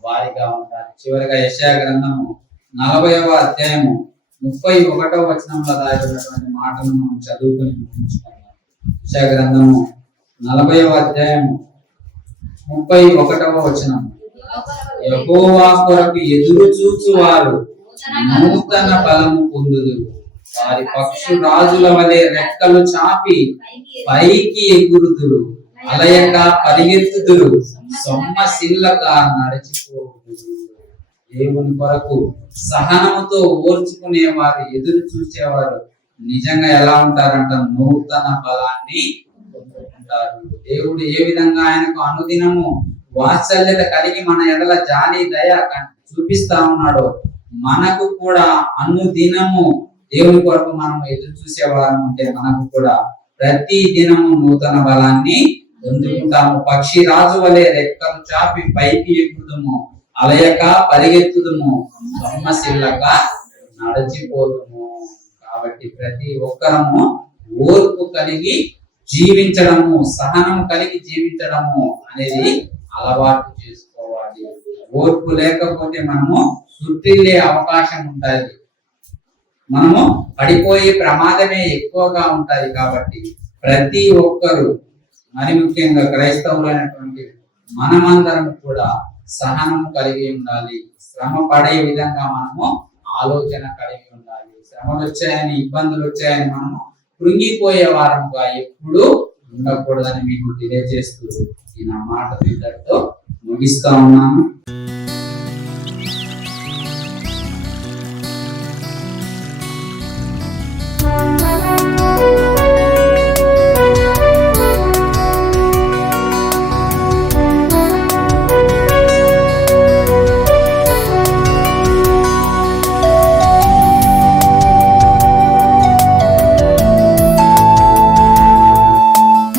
వారిగా ఉండాలి. చివరిగా యెషయా గ్రంథము 40వ అధ్యాయము 31వ వచనంలో రాయబడినటువంటి మాటను మనం చదువుకుని ముగించుకుందాం. యెషయా గ్రంథము 40వ అధ్యాయము 31వ వచనం, యెహోవా కొరకు ఎదురు చూచువారు నూతన బలము పొందుదురు, వారి పక్షు రాజుల వలె రెక్కలు చాపి పైకి ఎగురుదురు, అలయక పరిగెత్తుదురు, సొమ్మసిల్లక నడిచిపోదురు. దేవుని కొరకు సహనముతో ఓర్చుకునేవారు, ఎదురు చూసేవారు నిజంగా ఎలా ఉంటారంట? నూతన బలాన్ని పొందుకుంటారు. దేవుడు ఏ విధంగా ఆయనకు అనుదినము వాత్సల్యత కలిగి మన ఎడల జాలి, దయ చూపిస్తా ఉన్నాడో, మనకు కూడా అనుదినము దేవుని కొరకు మనం ఎదురు చూసేవారు ఉంటే మనకు కూడా ప్రతి దినము నూతన బలాన్ని పొందుకుంటాము. పక్షి రాజు వలె రెక్కలు చాపి పైకి ఎక్కుదుము, అలయక పరిగెత్తుదుము, సొమ్మసిల్లక నడిచిపోదుము. కాబట్టి ప్రతి ఒక్కరము ఓర్పు కలిగి జీవించడము, సహనము కలిగి జీవించడము అనేది అలవాటు చేసుకోవాలి. ఓర్పు లేకపోతే మనము సుట్టిల్లే అవకాశం ఉంటుంది, మనము పడిపోయే ప్రమాదమే ఎక్కువగా ఉంటది. కాబట్టి ప్రతి ఒక్కరు మరి ముఖ్యంగా క్రైస్తవులైనటువంటి మనమందరం కూడా సహనం కలిగి ఉండాలి. శ్రమ పడే విధంగా మనము ఆలోచన కలిగి ఉండాలి. శ్రమలు వచ్చాయని, ఇబ్బందులు వచ్చాయని మనము కృంగిపోయే వారంగా ఎప్పుడు ఉండకూడదని మీకు తెలియజేస్తూ ఈ నా మాట ఇంతటితో ముగిస్తా ఉన్నాను.